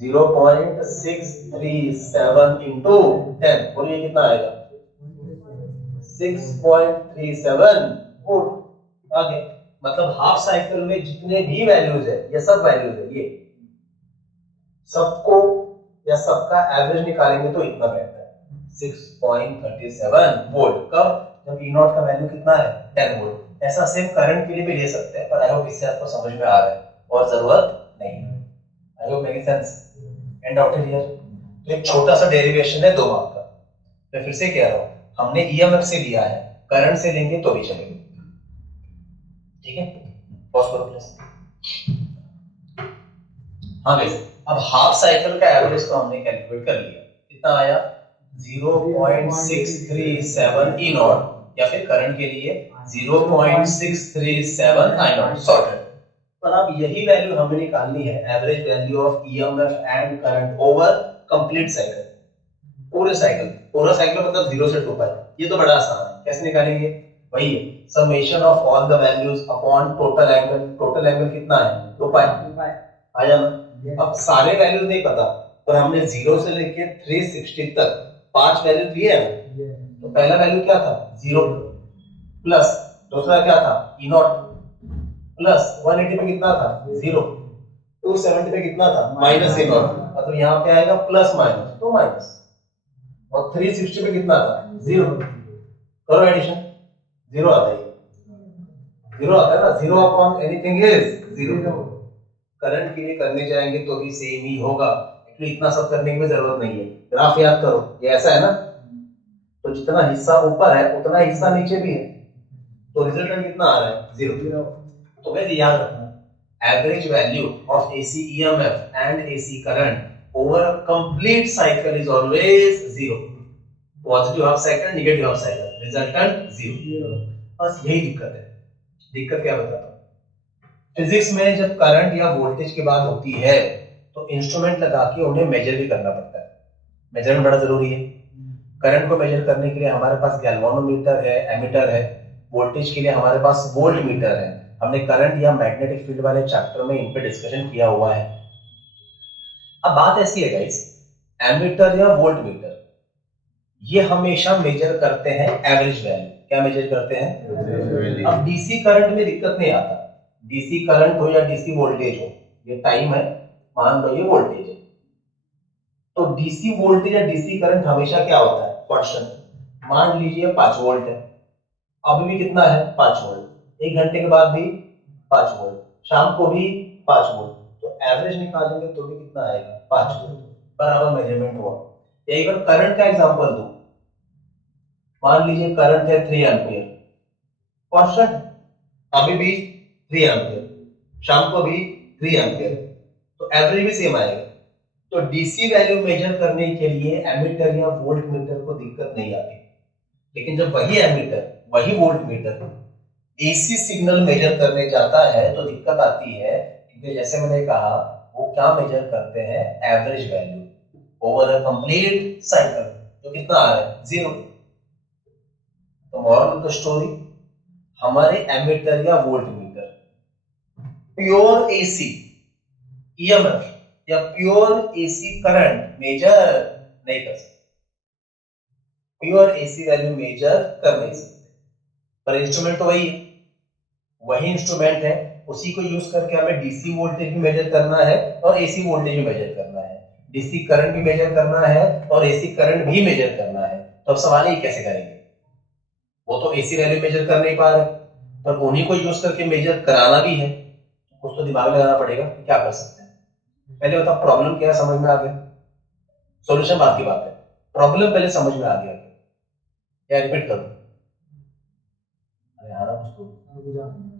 0.637 इंटू 10, बोलिए कितना आएगा 6.37 वोल्ट। आगे मतलब हाफ साइकिल में जितने भी वैल्यूज है, ये सब वैल्यूज है, ये सबको या सबका एवरेज निकालेंगे तो इतना बैठता है 6.37 वोल्ट। कब, जब E नॉट का वैल्यू कितना है 10 वोल्ट। ऐसा सेम करंट के लिए भी ले सकते हैं, पर आई होप इससे आपको समझ में आ रहा है और जरूरत नहीं है। आई hope make sense, and out here. तो एक छोटा सा डेरिवेशन है 2 मार्क का। मैं फिर से कह रहा हूं, हमने ईएमएफ से लिया है, करंट से लेंगे तो भी चलेगा, ठीक है। पॉज करो प्लीज। हाँ गाइस, अब हाफ साइकिल का एवरेज तो हमने कैलकुलेट कर लिया, कितना आया 0.637 ई नॉट, या फिर करंट के लिए 0.637 आई नॉट सॉर्टेड। पर अब यही वैल्यू हमें निकालनी है, average value of EMF and current over complete cycle, पूरे साइकिल, पूरा साइकिल मतलब 0 से 2 पाई। ये तो बड़ा आसान है, कैसे निकालेंगे, वही है summation of all the values upon total angle. Total angle कितना है 2 पाई, आया ना। अब सारे वैल्यूज नहीं पता, पर हमने 0 से लेके 360 तक 5 वैल्यू दिए हैं। तो पहला वैल्यू क्या था 0, प्लस दूसरा क्या था ई नॉट, प्लस 180 पे कितना था 0, 270 पे कितना था माइनस ई नॉट, मतलब यहाँ पे आएगा प्लस माइनस तो माइनस, और 360 पे कितना था 0, करो एडिशन 0 आता है, 0 आता है ना, 0 अपॉन एनीथिंग इज 0। करंट के लिए करने जाएंगे तो भी सेम ही होगा, एक्चुअली इतना सब करने की जरूरत नहीं है। ग्राफ याद करो, ये ऐसा है ना, तो जितना हिस्सा ऊपर है उतना हिस्सा नीचे भी है, तो रिजल्टेंट कितना आ रहा है 0। तो वैसे याद रखना, average value of AC EMF and AC current over a complete cycle is always 0। Positive half cycle, negative half cycle, resultant 0। बस यही दिक्कत है। दिक्कत क्या बताता हूं, फिजिक्स में जब करंट या वोल्टेज की बात होती है तो इंस्ट्रूमेंट लगा के उन्हें मेजर भी करना पड़ता है। मेजरमेंट बड़ा जरूरी है। करंट को मेजर करने के लिए हमारे पास गैल्वानोमीटर है, एमीटर है। वोल्टेज के लिए हमारे पास वोल्ट मीटर है। हमने करंट या मैग्नेटिक फील्ड वाले चैप्टर में इन पे डिस्कशन किया हुआ है। अब बात ऐसी है गाइस, एमीटर या वोल्ट मीटर ये हमेशा मेजर करते हैं एवरेज वैल्यू। क्या मेजर करते हैं? अब डीसी करंट में दिक्कत नहीं आता, डीसी करंट हो या डीसी वोल्टेज हो, ये टाइम है, मान लो ये वोल्टेज है, तो डीसी वोल्टेज या डीसी करंट हमेशा क्या होता है कांस्टेंट। मान लीजिए 5 वोल्ट है, अभी भी कितना है 5 वोल्ट, 1 घंटे के बाद भी 5 वोल्ट, शाम को भी 5 वोल्ट, तो एवरेज निकालेंगे तो भी कितना आएगा 5 वोल्ट, बराबर मेजरमेंट हुआ। एक बार करंट का एग्जांपल दो, मान लीजिए करंट है 3 एम्पियर, कांस्टेंट, अभी भी 3 एम्पियर, शाम को भी 3 एम्पियर, तो एवरेज भी सेम आएगा। तो डीसी वैल्यू मेजर करने के लिए एमीटर या वोल्ट मीटर को दिक्कत नहीं आती, लेकिन जब वही एमीटर वही voltmeter AC signal measure करने जाता है तो दिक्कत आती है, क्योंकि जैसे मैंने कहा वो क्या मेजर करते हैं, average value over a complete cycle, तो कितना आ रहा है, 0। तो मॉरल ऑफ द स्टोरी, हमारे एमीटर या volt meter pure AC EMF या प्योर एसी करंट मेजर नहीं कर सकते, प्योर एसी वैल्यू मेजर कर नहीं सकते, पर इंस्ट्रूमेंट तो वही इंस्ट्रूमेंट है, उसी को यूज करके हमें डीसी वोल्टेज भी मेजर करना है और एसी वोल्टेज भी मेजर करना है, डीसी करंट भी मेजर करना है और एसी करंट भी मेजर करना है। तो अब सवाल ये कैसे करेंगे, वो तो एसी वैल्यू मेजर कर नहीं पा रहे, पर उन्हीं को यूज करके मेजर कराना भी है, कुछ तो दिमाग लगाना पड़ेगा, क्या कर सकते हैं। पहले बताओ प्रॉब्लम क्या है, समझ में आ गया, सॉल्यूशन बाद की बात है, प्रॉब्लम पहले समझ में आ गया क्या, रिपीट करो, अरे हाँ ना कुछ तो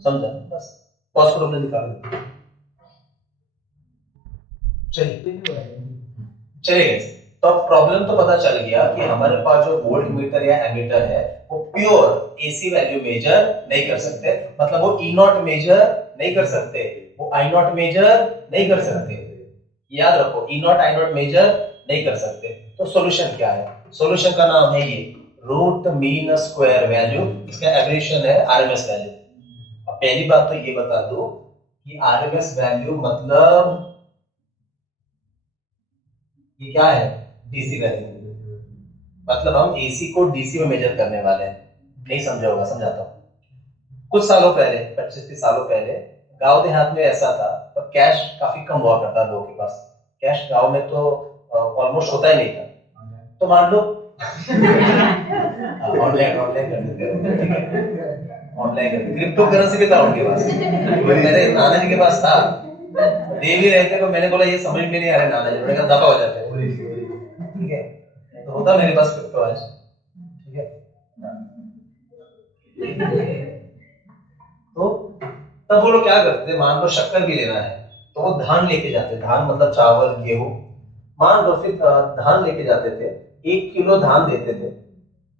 समझा, बस फर्स्ट प्रॉब्लम निकाल, चलिए चलेगा। तो अब प्रॉब्लम तो पता चल गया कि हमारे पास जो वोल्ट मीटर या एमीटर है वो प्योर एसी वैल्यू मेजर नहीं कर सकते, मतलब वो ई नॉट मेजर नहीं कर सकते, वो आई नॉट मेजर नहीं कर सकते, याद रखो ई नॉट आई नॉट मेजर नहीं कर सकते। तो सॉल्यूशन क्या है, सॉल्यूशन का नाम है ये रूट मीन स्क्वायर वैल्यू, इसका एब्रिविएशन है आरएमएस वैल्यू। अब पहली बात तो ये बता दो कि आरएमएस वैल्यू मतलब ये क्या है, डीसी वैल्यू, मतलब हम एसी को डीसी में मेजर करने वाले हैं, नहीं समझा होगा, समझाता हूँ। कुछ सालों पहले, 25-30 सालों पहले गांव देहात में ऐसा था, तब कैश काफी कम हुआ करता लोगों के पास, कैश गांव में तो ऑलमोस्ट होता ही नहीं था, तो मान लो ऑनलाइन ऑनलाइन कर देते हैं, ऑनलाइन कर, क्रिप्टो करेंसी भी था उनके पास, मेरे नाना जी के पास था, दे भी रहे थे, तो मैंने बोला ये समझ में नहीं आ रहा नाना जी, मैंने कहा दफा हो जाते हैं, ठीक है, तो होता मेरे पास क्रिप्टो आज, ठीक है। तो तब वो लोग क्या करते थे, मान लो शक्कर भी लेना है तो वो धान लेके जाते, धान मतलब चावल गेहूं, मान लो फिर धान लेके जाते थे, 1 किलो धान देते थे,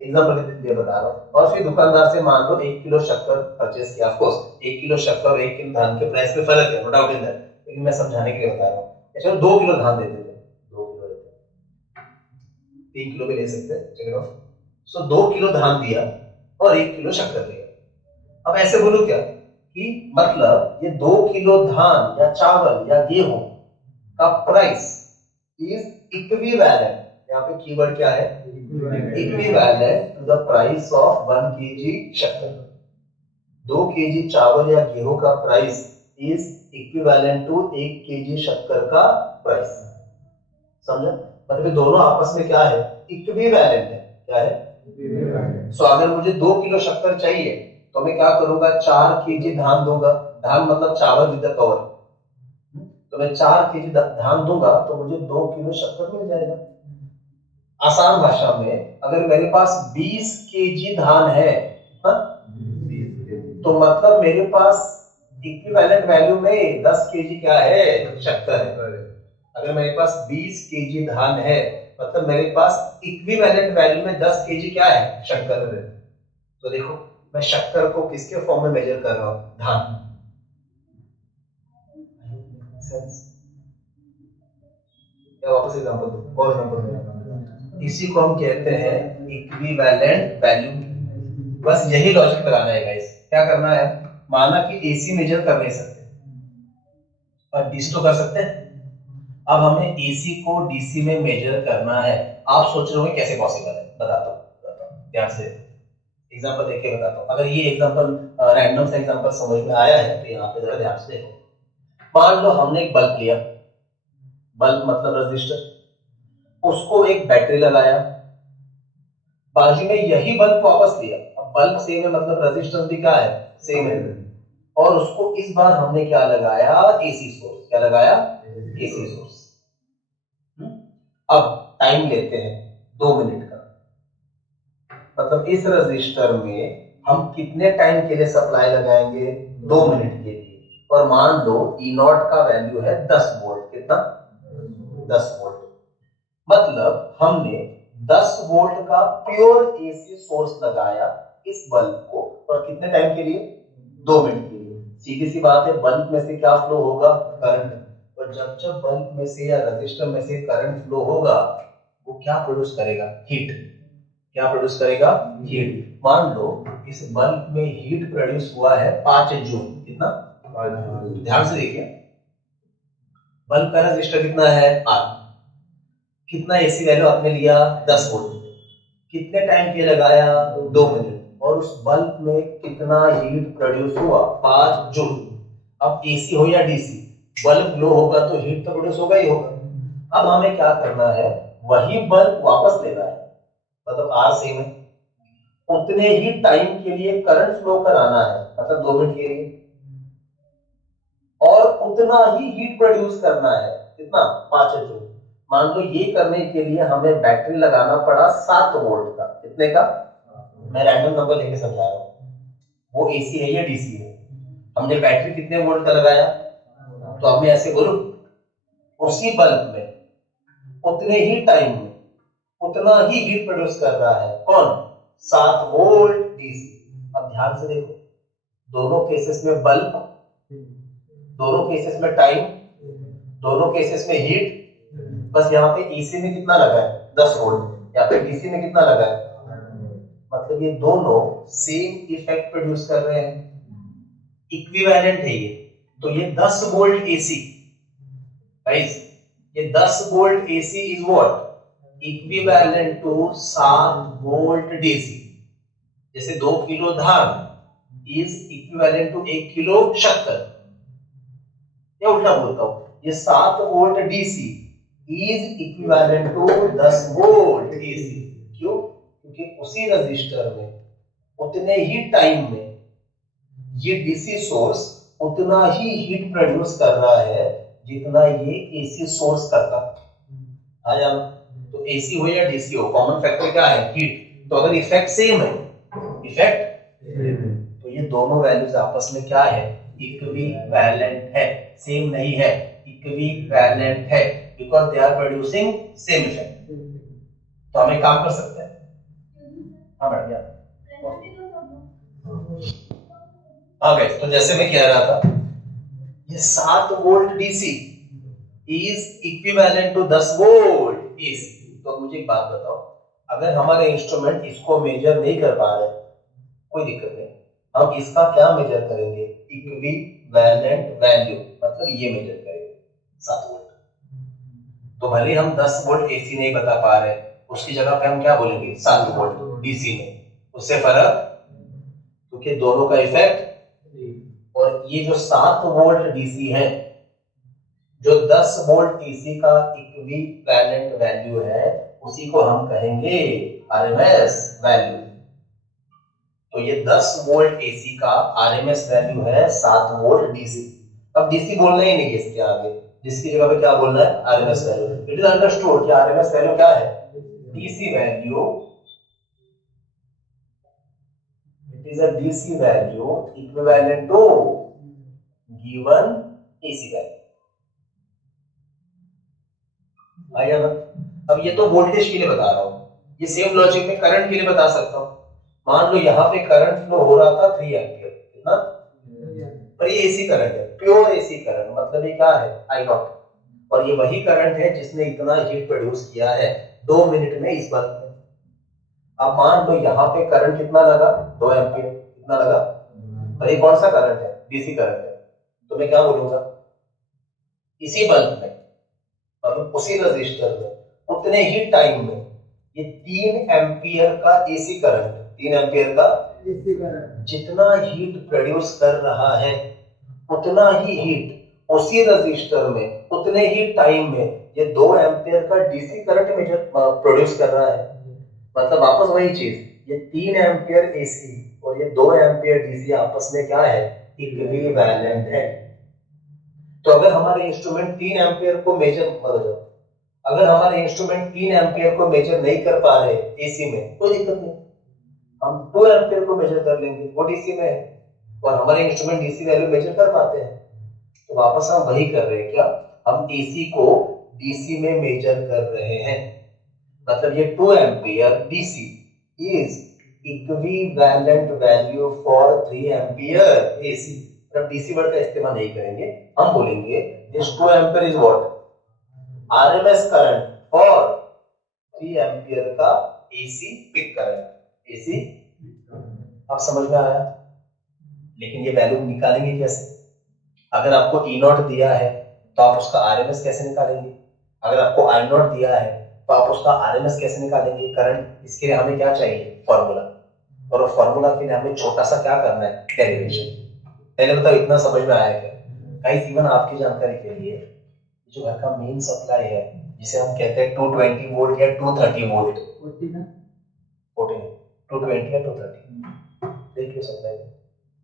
एग्जाम्पल के लिए बता रहा हूँ, और फिर दुकानदार से मान लो 1 किलो शक्कर परचेस किया, ऑफकोर्स 1 किलो शक्कर और 1 किलो धान के प्राइस में फर्क है, नो डाउट इन दैट, लेकिन मैं समझाने के लिए बता रहा हूँ। चलो 2 किलो धान देते थे, 2 किलो देते, 3 किलो भी ले सकते हैं, सो 2 किलो धान दिया और 1 किलो शक्कर दिया। अब ऐसे बोलो क्या कि मतलब ये 2 किलो धान या चावल या गेहूं का प्राइस इज इक्विवेलेंट, यहाँ पे कीवर्ड क्या है, equivalent to the price of 1 kg शक्कर। 2 kg चावल या गेहूं का price is equivalent to 1 kg शक्कर का प्राइस, समझा, मतलब दोनों आपस में क्या है, इक्विवेलेंट है, क्या है। सो अगर मुझे 2 किलो शक्कर चाहिए तो मैं क्या करूंगा, 4 kg धान दूंगा, धान मतलब चावल विद कवर, तो मैं 4 kg धान दूंगा तो मुझे 2 किलो शक्कर मिल जाएगा। आसान भाषा में अगर मेरे पास 20 kg धान है, हा? तो मतलब मेरे पास इक्विवेलेंट वैल्यू में 10 kg क्या है, शक्कर है। अगर मेरे पास 20 kg धान है मतलब मेरे पास इक्विवेलेंट वैल्यू में 10 kg क्या है, शक्कर है। तो देखो मैं शक्कर को किसके फॉर्म में मेजर कर रहा हूं, धान, या वापस एग्जांपल दो, और एग्जांपल, इसी को हम कहते हैं इक्विवेलेंट वैल्यू। बस यही लॉजिक लगाना है गाइस, क्या करना है, माना कि एसी मेजर कर नहीं सकते और डीसी तो कर सकते हैं, अब हमें एसी को डीसी में मेजर करना है। आप सोच रहे होंगे कैसे पॉसिबल है, बताता हूं ध्यान से, एग्जांपल देख के बताता हूं। अगर ये एग्जांपल रैंडम सा एग्जांपल समझ में आया है तो यहाँ पे जरा ध्यान से देखो। मान लो हमने एक बल्ब लिया, बल्ब मतलब रजिस्टर, उसको एक बैटरी लगाया, बाजू में यही बल्ब वापस लिया, अब बल्ब सेम है मतलब रजिस्टेंस भी क्या है, सेम है, और उसको इस बार हमने क्या लगाया, एसी सोर्स, क्या लगाया, एसी सोर्स। अब टाइम लेते हैं 2 मिनट का, मतलब इस रजिस्टर में हम कितने टाइम के लिए सप्लाई लगाएंगे, 2 मिनट के लिए, और मान लो ई नॉट का वैल्यू है 10 वोल्ट, कितना, 10 वोल्ट, मतलब हमने 10 वोल्ट का प्योर एसी सोर्स लगाया इस बल्ब को, और कितने टाइम के लिए, 2 मिनट के लिए। सीधी सी बात है, बल्ब में से क्या फ्लो होगा? करंट। और जब जब बल्ब में से या रजिस्टर में से करंट फ्लो होगा, वो क्या प्रोड्यूस करेगा? हीट। क्या प्रोड्यूस करेगा? हीट। मान लो इस बल्ब में हीट प्रोड्यूस हुआ है 5 जूल। कितना? 5 जूल। ध्यान से देखिए, बल्ब का रजिस्टर कितना है? R। कितना एसी वैल्यू आपने लिया? 10 वोल्ट। कितने टाइम के लिए लगाया? 2 मिनट। और उस बल्ब में कितना हीट प्रोड्यूस हुआ? 5 जूल। अब एसी हो या डीसी, बल्ब ग्लो होगा तो हीट तो प्रोड्यूस होगा ही होगा। अब हमें क्या करना है? वही बल्ब वापस लेना है, मतलब आर सेम है, उतने ही टाइम के लिए करंट फ्लो कराना है, मतलब 2 मिनट के लिए, और उतना ही हीट प्रोड्यूस करना है। कितना? 5 जूल। मान लो ये करने के लिए हमें बैटरी लगाना पड़ा 7 वोल्ट का। कितने का? मैं रैंडम नंबर लेके समझा रहा हूँ। वो एसी है या डीसी है? हमने बैटरी कितने वोल्ट का लगाया? तो अब मैं ऐसे बोलूं, उसी बल्ब में उतने ही टाइम में उतना ही हीट प्रोड्यूस कर रहा है। कौन? 7 वोल्ट डीसी। अब ध्यान से देखो, दोनों केसेस में बल्ब, दोनों केसेस में टाइम, दोनों केसेस में हीट। बस यहाँ पे एसी में कितना लगा है? 10 वोल्ट। या फिर डीसी में कितना लगा है? मतलब ये दोनों सेम इफेक्ट प्रोड्यूस कर रहे हैं, इक्विवेलेंट है ये। तो ये 10 वोल्ट एसी, गाइस, ये 10 volt AC is what? Equivalent to 7 volt DC. जैसे 2 किलो धान इज इक्विवेलेंट टू 1 किलो शक्कर। या उल्टा बोलता हूं, ये 7 volt DC is equivalent to 10 volt AC. क्यों? क्योंकि उसी रजिस्टर में उतने ही टाइम में ये डीसी सोर्स उतना ही हीट प्रोड्यूस कर रहा है जितना ये एसी सोर्स करता है। आया? तो एसी हो या डीसी हो, कॉमन फैक्टर क्या है? हीट। तो अगर इफेक्ट सेम है, इफेक्ट तो ये दोनों वैल्यूज आपस में क्या है? इक्विवेलेंट है। सेम नहीं है, इक्विवेलेंट है, because they are producing same effect. तो हम एक काम कर सकते हैं। हाँ बैठ गया। तो जैसे मैं कह रहा था, ये 7 volt DC is equivalent to 10 volt AC. तो मुझे एक बात बताओ, अगर हमारे इंस्ट्रूमेंट इसको मेजर नहीं कर पा रहे, कोई दिक्कत नहीं, हम इसका क्या मेजर करेंगे? इक्विवेलेंट वैल्यू, मतलब ये मेजर करेंगे 7 वोल्ट। तो भले हम 10 वोल्ट एसी नहीं बता पा रहे, उसकी जगह पे हम क्या बोलेंगे? 7 वोल्ट डीसी में। उससे फर्क, क्योंकि दोनों का इफेक्ट। और ये जो 7 वोल्ट डीसी है, जो 10 वोल्ट एसी का इक्विवेलेंट वैल्यू है, उसी को हम कहेंगे आरएमएस वैल्यू। तो ये 10 वोल्ट एसी का आरएमएस वैल्यू है 7 वोल्ट डीसी। अब डीसी बोलना ही नहीं इसके आगे, जिसकी जगह पे क्या बोलना है? RMS value. It is understood कि आरएमएस वैल्यू क्या है? DC value. It is a DC value equivalent to given AC value. आया ना? अब ये तो वोल्टेज के लिए बता रहा हूं, ये सेम लॉजिक में करंट के लिए बता सकता हूं। मान लो यहाँ पे करंट फ्लो हो रहा था 3 एम्पियर, कितना? पर ये एसी करंट है, प्योर एसी करंट, मतलब ये क्या है? I not. और ये वही करंट है जिसने इतना हीट प्रोड्यूस किया है 2 मिनट में इस बल्ब में। अब मान लो यहाँ पे करंट कितना लगा? 2 एम्पियर। कितना लगा? और ये कौन सा करंट है? डीसी करंट है। तो मैं क्या बोलूंगा? इसी बल्ब में, मतलब उसी रजिस्टर में उतने ही टाइम में ये 3 एम्पियर का एसी करंट, 3 एम्पियर का एसी करंट जितना हीट प्रोड्यूस कर रहा है, उतना ही हीट उसी रजिस्टर में उतने ही टाइम में ये 2 एम्पियर का डीसी करंट मेजर प्रोड्यूस कर रहा है। मतलब वापस वही चीज, ये 3 एम्पियर एसी और ये 2 एम्पियर डीसी आपस में क्या है? इक्विवेलेंट है। तो अगर हमारे इंस्ट्रूमेंट 3 एम्पियर को मेजर, अगर हमारे इंस्ट्रूमेंट 3 एम्पियर को मेजर नहीं कर पा रहे एसी में, कोई दिक्कत नहीं, हम 2 एम्पियर को मेजर कर लेंगे, वो डीसी में है, और हमारे इंस्ट्रूमेंट डीसी वैल्यू मेजर कर पाते हैं। तो वापस हम वही कर रहे हैं, क्या? हम एसी को डीसी में मेजर कर रहे हैं। मतलब ये 2 ampere DC is equivalent value for 3 ampere AC. पर डीसी वर्ड का इस्तेमाल नहीं करेंगे, हम बोलेंगे this 2 ampere is what RMS current for 3 ampere का एसी पिक करंट। एसी अब समझ में आया। लेकिन ये वैल्यू निकालेंगे कैसे? अगर आपको ई नॉट दिया है तो आप उसका आरएमएस कैसे निकालेंगे? अगर आपको आई नॉट दिया है तो आप उसका आरएमएस कैसे निकालेंगे करंट? इसके लिए हमें क्या चाहिए? फॉर्मूला। और वो फॉर्मूला के लिए हमें छोटा सा क्या करना है? डेरिवेशन। पहले बताओ इतना समझ में आया क्या? गाइस इवन आपकी जानकारी के लिए जो घर का मेन सप्लाई है जिसे हम कहते हैं 220 वोल्ट या 230 वोल्ट 14 220 या 230 देखिए सप्लाई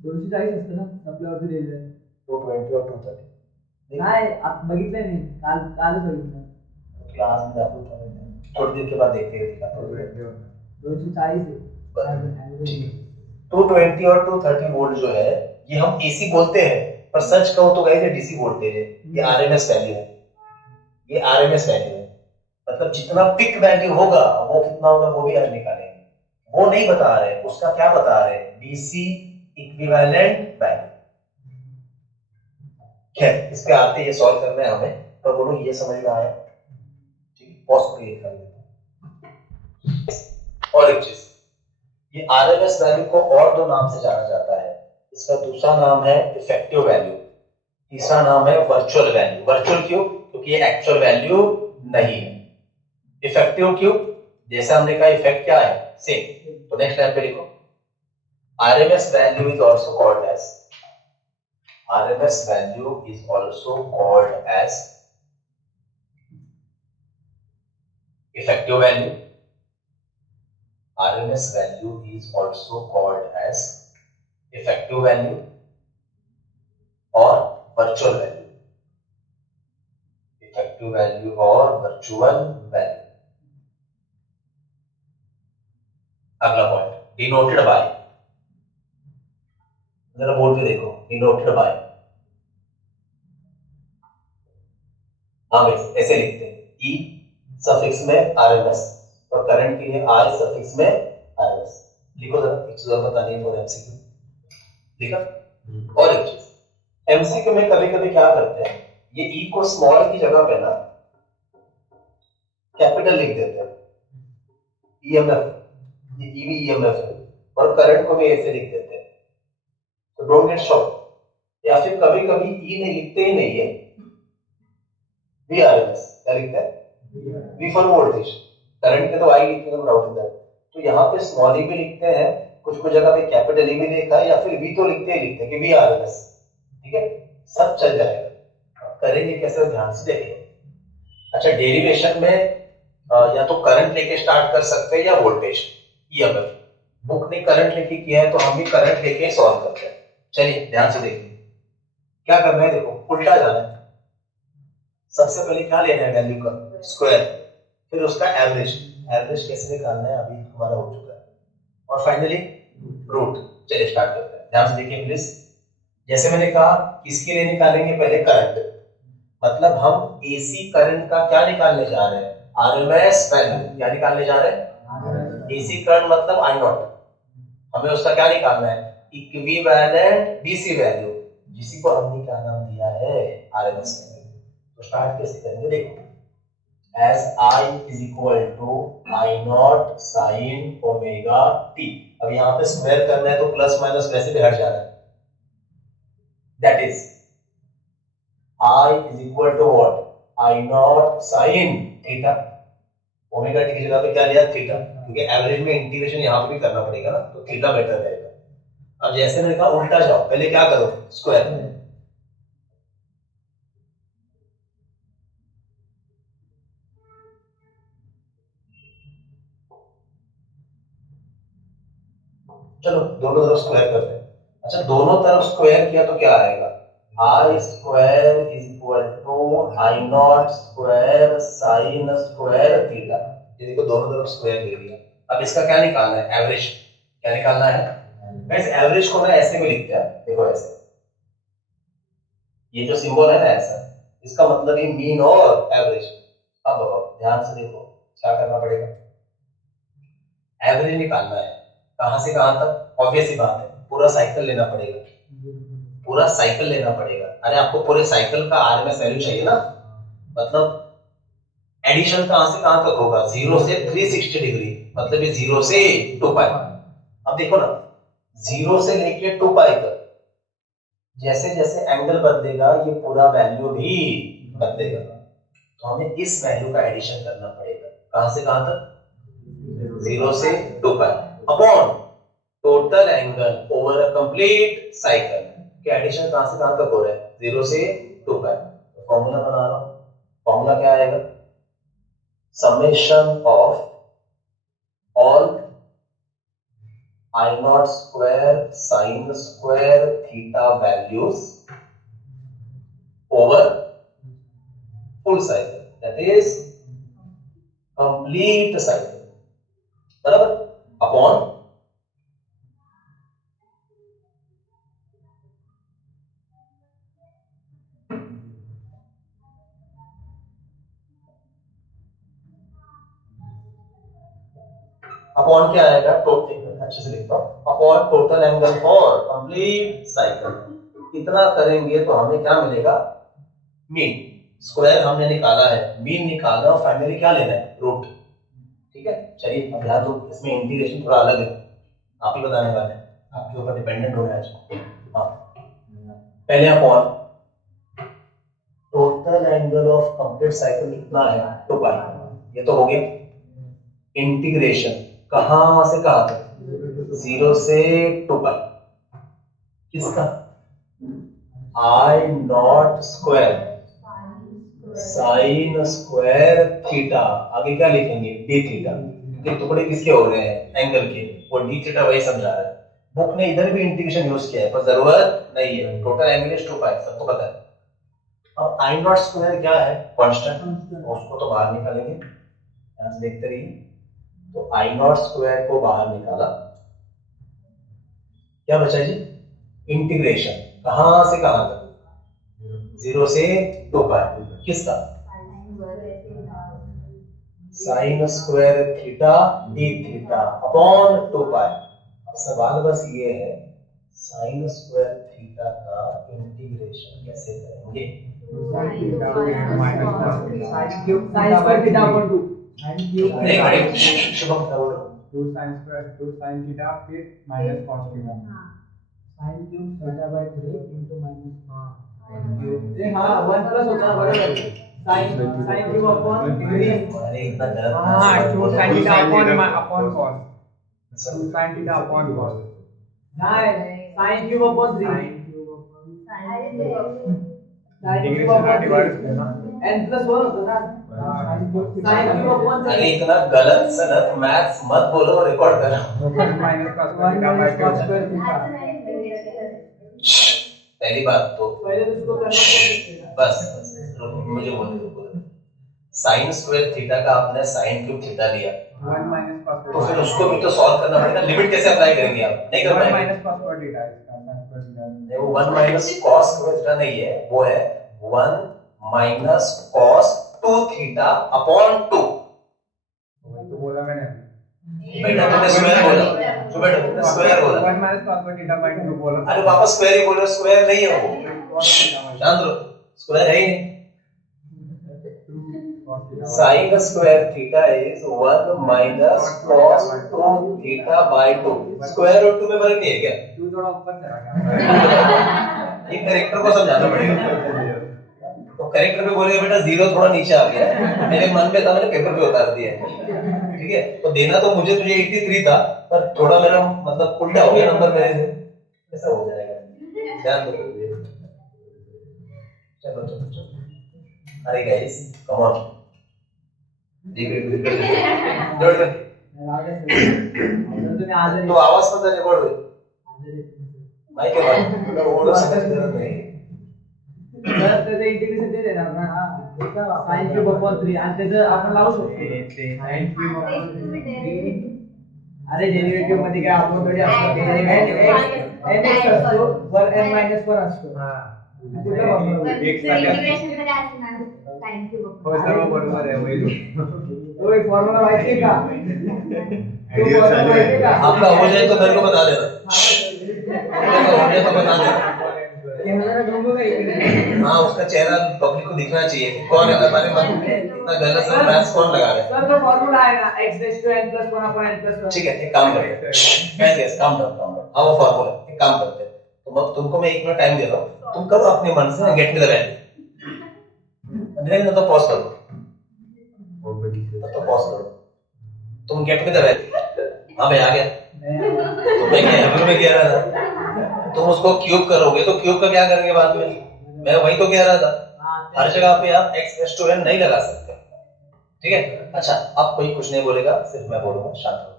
दोनशे 40 असतं ना सप्लायवरती दिलेलं 220 और 230 नाही बघितलंय मी कालच बघितलं क्लास में दाखवतो थोड़ी देर के बाद देखते हैं 240 220 और 230 वोल्ट जो है ये हम एसी बोलते हैं, पर सच कहो तो गाइस ये डीसी वोल्टेज है। ये आरएमएस वैल्यू है, ये आरएमएस वैल्यू है। मतलब जितना पिक वैल्यू होगा वो कितना होगा वो भी आज निकालेंगे। वो नहीं बता रहे, उसका क्या बता रहे? DC equivalent value. खैर इस पे आते ये सॉल्व करना है हमें, तो बोलो ये समझ में आया? ठीक है, पॉज क्रिएट कर देते हैं। और एक चीज, ये आरएमएस वैल्यू को और दो नाम से जाना जाता है। इसका दूसरा नाम है इफेक्टिव वैल्यू, तीसरा नाम है वर्चुअल वैल्यू। वर्चुअल क्यों? क्योंकि ये एक्चुअल वैल्यू नहीं है। इफेक्टिव क्यों? जैसे हमने कहा इफेक्ट क्या है? सेम। तो नेक्स्ट लाइन पे लिखो RMS value is also called as RMS value is also called as effective value. RMS value is also called as effective value or virtual value. Effective value or virtual value. अगला point denoted by. जरा board पे देखो denoted by. हाँ भाई ऐसे लिखते हैं ई suffix में आरएमएस और करंट के लिए आई सफिक्स में आरएमएस। लिखो जरा एक चीज और बतानी है फॉर एमसीक्यू। लिखा? और एक चीज एमसीक्यू में कभी कभी क्या करते हैं ये ई को स्मॉल की जगह पे ना कैपिटल लिख देते हैं। ईएमएफ ये ई भी ईएमएफ है और करंट को भी ऐसे लिख देते हैं, तो डोंट गेट शॉक। या फिर कभी कभी ई नहीं लिखते ही नहीं है, VRMS क्या लिखता है? V for voltage. करंट के तो आई लिखते हैं डाउट इन दैट, तो यहाँ पे स्मॉल ई भी लिखते हैं, कुछ कुछ जगह पे कैपिटल ई भी देखा है, या फिर V तो लिखते ही लिखते हैं कि VRMS। ठीक है, सब चल जाएगा। करेंगे कैसे ध्यान से देखिए। अच्छा डेरिवेशन में या तो करंट लेके स्टार्ट कर सकते हैं या वोल्टेज ईएमएफ। बुक ने करंट लेके किया है तो हम भी करंट लेके सॉल्व करते हैं। चलिए ध्यान से देखिए क्या करना है। देखो उल्टा जाना है। सबसे पहले क्या लेना है? वैल्यू का स्क्वायर, फिर उसका एवरेज। एवरेज कैसे निकालना है अभी हमारा हो चुका है। और फाइनली रूट। चलिए स्टार्ट करते हैं, ध्यान से देखिए प्लीज। जैसे मैंने कहा किसके लिए निकालेंगे? पहले करंट, मतलब हम एसी करंट का क्या निकालने जा रहे हैं? RMS value. क्या निकालने जा रहे हैं? एसी करंट मतलब आई नॉट। हमें उसका क्या निकालना है? इक्विवेलेंट डीसी वैल्यू, जिसी को हमने क्या नाम दिया है? RMS value. तो स्टार्ट कैसे करेंगे? देखो as I is equal to I naught sin omega t। अब यहाँ पे स्क्वायर करना है तो प्लस माइनस वैसे भी हट जाना है। That is I is equal to what? I naught sin theta. Omega T की जगह पे क्या लिया? थीटा, क्योंकि एवरेज में इंटीग्रेशन यहाँ पे भी करना पड़ेगा ना, तो थीटा बेटर रहेगा। अब जैसे मैंने कहा उल्टा जाओ, पहले क्या करो? स्क्वायर। चलो दोनों तरफ स्क्वायर करते हैं। अच्छा दोनों तरफ स्क्वायर किया तो क्या आएगा? I square is equal to I naught square sine square theta. ये देखो दोनों तरफ स्क्वायर ले लिया। अब इसका क्या निकालना है? एवरेज। क्या निकालना है? गाइस एवरेज को ना ऐसे भी लिखते हैं, देखो ऐसे, ये जो सिंबल है ना ऐसा, इसका मतलब ये मीन और एवरेज। अब ध्यान से देखो क्या करना पड़ेगा? एवरेज निकालना है। कहां से कहां तक? ऑब्वियस ही बात है, पूरा साइकिल लेना पड़ेगा, पूरा साइकिल लेना पड़ेगा। अरे आपको पूरे साइकिल का आरएमएस वैल्यू चाहिए ना, मतलब एडिशन कहां से कहां तक होगा? 0 से 360 डिग्री, मतलब ये 0 से 2 पाई। अब देखो ना, 0 से लेके 2 पाई तक जैसे जैसे एंगल बदलेगा ये पूरा वैल्यू भी बदलेगा, तो हमें इस वैल्यू का एडिशन करना पड़ेगा। कहां से कहां तक? 0 से 2 pi upon total angle over a complete cycle के एडिशन कहां से कहां तक हो रहा है? 0 से 2 पाई। तो फॉर्मूला बना रहा हूं, फॉर्मूला क्या आएगा? Summation of all I naught square sin square theta values over full cycle, that is complete cycle, बराबर, अपॉन अपॉन क्या आएगा? टोटल, अच्छे से लिखता हूं, upon total angle for complete cycle. इतना करेंगे तो हमें क्या मिलेगा? मीन। स्क्वायर हमने निकाला है, मीन निकाला और फाइनली क्या लेना है? रूट। ठीक है, चलिए अब ध्यान दो, इसमें इंटीग्रेशन थोड़ा अलग है, आप ही बताने वाले हैं, आपके ऊपर डिपेंडेंट हो रहा है आज। हाँ, पहले upon total angle of complete cycle कितना है? 2 पाई। ये तो हो गया। इंटीग्रेशन कहां से कहां तक? 0 से 2 पाई। किसका? I not square sine square theta, आगे क्या लिखेंगे? डी थीटा, क्योंकि टुकड़े किसके हो रहे हैं? एंगल के, वो डी थीटा वही समझा रहा है। बुक ने इधर भी इंटीग्रेशन यूज किया है पर जरूरत नहीं है, टोटल एंगल इज 2 पाई, सबको पता है। अब I नॉट स्क्वायर क्या है? कांस्टेंट, उसको तो बाहर निकालेंगे, यहां से देखते रहिए। तो I नॉट स्क्वायर को बाहर निकाला, क्या बचा जी? इंटीग्रेशन कहां से कहां तक? 0 से 2 पाई। किसका? Sign square theta D theta upon 2 पाई। अब सवाल बस ये है, साइन स्क्वायर थीटा का इंटीग्रेशन कैसे करेंगे? नहीं, शुभम क्या बोल रहे हो? 2 sin square 2 sin theta फिर minus cos theta sin cube theta by 3 into minus हाँ 1 प्लस होता है बराबर sin cube upon 3 अरे इतना गलत हाँ 2 sin theta upon cos 2 sin theta upon cos नहीं sin cube upon 3 इंटीग्रेशन का डिवाइड करना n plus 1 होता है ना sin cube upon 3 अरे इतना गलत सनत मैथ्स मत बोलो, रिकॉर्ड करो। minus cos theta by 2 पहली बात तो पहले तो उसको करना पड़ेगा। बस रुको, मुझे बोलने दो। साइन स्क्वायर थीटा का आपने साइन क्यूब थीटा लिया, 1 minus cos तो फिर उसको भी तो सॉल्व करना पड़ेगा। लिमिट कैसे अप्लाई करेंगे आप? नहीं कर 1 पाएंगे। minus cos square theta इसका sin square theta नहीं, वो 1 माइनस कॉस स्क्वायर थीटा नहीं है, वो है 1 माइनस कॉस 2 थीटा अपॉन 2। तो बोला मैंने बेटा तुमने स्क्वायर बोला, तो बेटा तुमने स्क्वायर बोला। 1 minus cos square theta by 2 बोला अरे वापस स्क्वायर ही बोलो, स्क्वायर नहीं है वो, शांत रहो, स्क्वायर है ही नहीं। Sine square theta is 1 minus cos 2 theta by 2। Square root 2 में फर्क नहीं है क्या? 2 थोड़ा ऊपर चला गया ये करेक्टर को समझाना पड़ेगा। तो करेक्टर पे बोलेगा बेटा 0 थोड़ा नीचे आ गया, मेरे मन में था, मैंने पेपर पे उतार दिया। ठीक है, तो देना तो मुझे तुझे 83 था, पर थोड़ा मेरा मतलब उल्टा हो गया नंबर मेरे से, ऐसा हो जाएगा, ध्यान दो। चलो चलो चलो, अरे गाइस कम ऑन, तो आवाज मत रिकॉर्ड हो माइक के बाद ओडो से जरूरत नहीं। तर त्याचे इंटिग्रेशन ते देणार ना sin cube upon 3 आणि त्याचं आपण लावू शकतो sin cube upon 3 अरे डेरिव्हेटिव्ह मध्ये काय आपण थोडी असतो nx असतो वर n - 1 असतो हां कुठला वापरू एक साठी इंटिग्रेशन मध्ये असणार हो सर्व बरोबर आहे वही तो एक फॉर्मूला माहिती आहे का? तो आइडिया फॉर्मूला चालू माहिती आहे है का? आपका हो जाए तो मेरे को बता देना, हो जाए तो बता देना। कैमरा घूमूंगा इकडे. हाँ, उसका चेहरा पब्लिक को दिखना चाहिए कि कौन है हमारे मन में इतना गलत सा मैथ्स कौन लगा रहा है। सर तो फॉर्मूला आहे ना x raise to n plus 1 upon n plus 1. ठीक है, एक काम करें, यस काम डाउन हाँ वो फॉर्मूला, एक काम करते हैं, तुमको मैं 1 मिनट टाइम दे रहा हूँ, तुम करो अपने मन से गेट मी द वैल्यू, नहीं तो पॉज करो, तो पॉज करो, तुम गेट मी द वैल्यू। हाँ भाई आ गया, तो मैं क्या हेल्प में कह रहा था, तुम उसको क्यूब करोगे तो क्यूब का क्या करेंगे बाद में, मैं वही तो कह रहा था, हर जगह पे आप x रेस टू n नहीं लगा सकते, ठीक है। अच्छा, अब कोई कुछ नहीं बोलेगा, सिर्फ मैं बोलूंगा, शांत हो।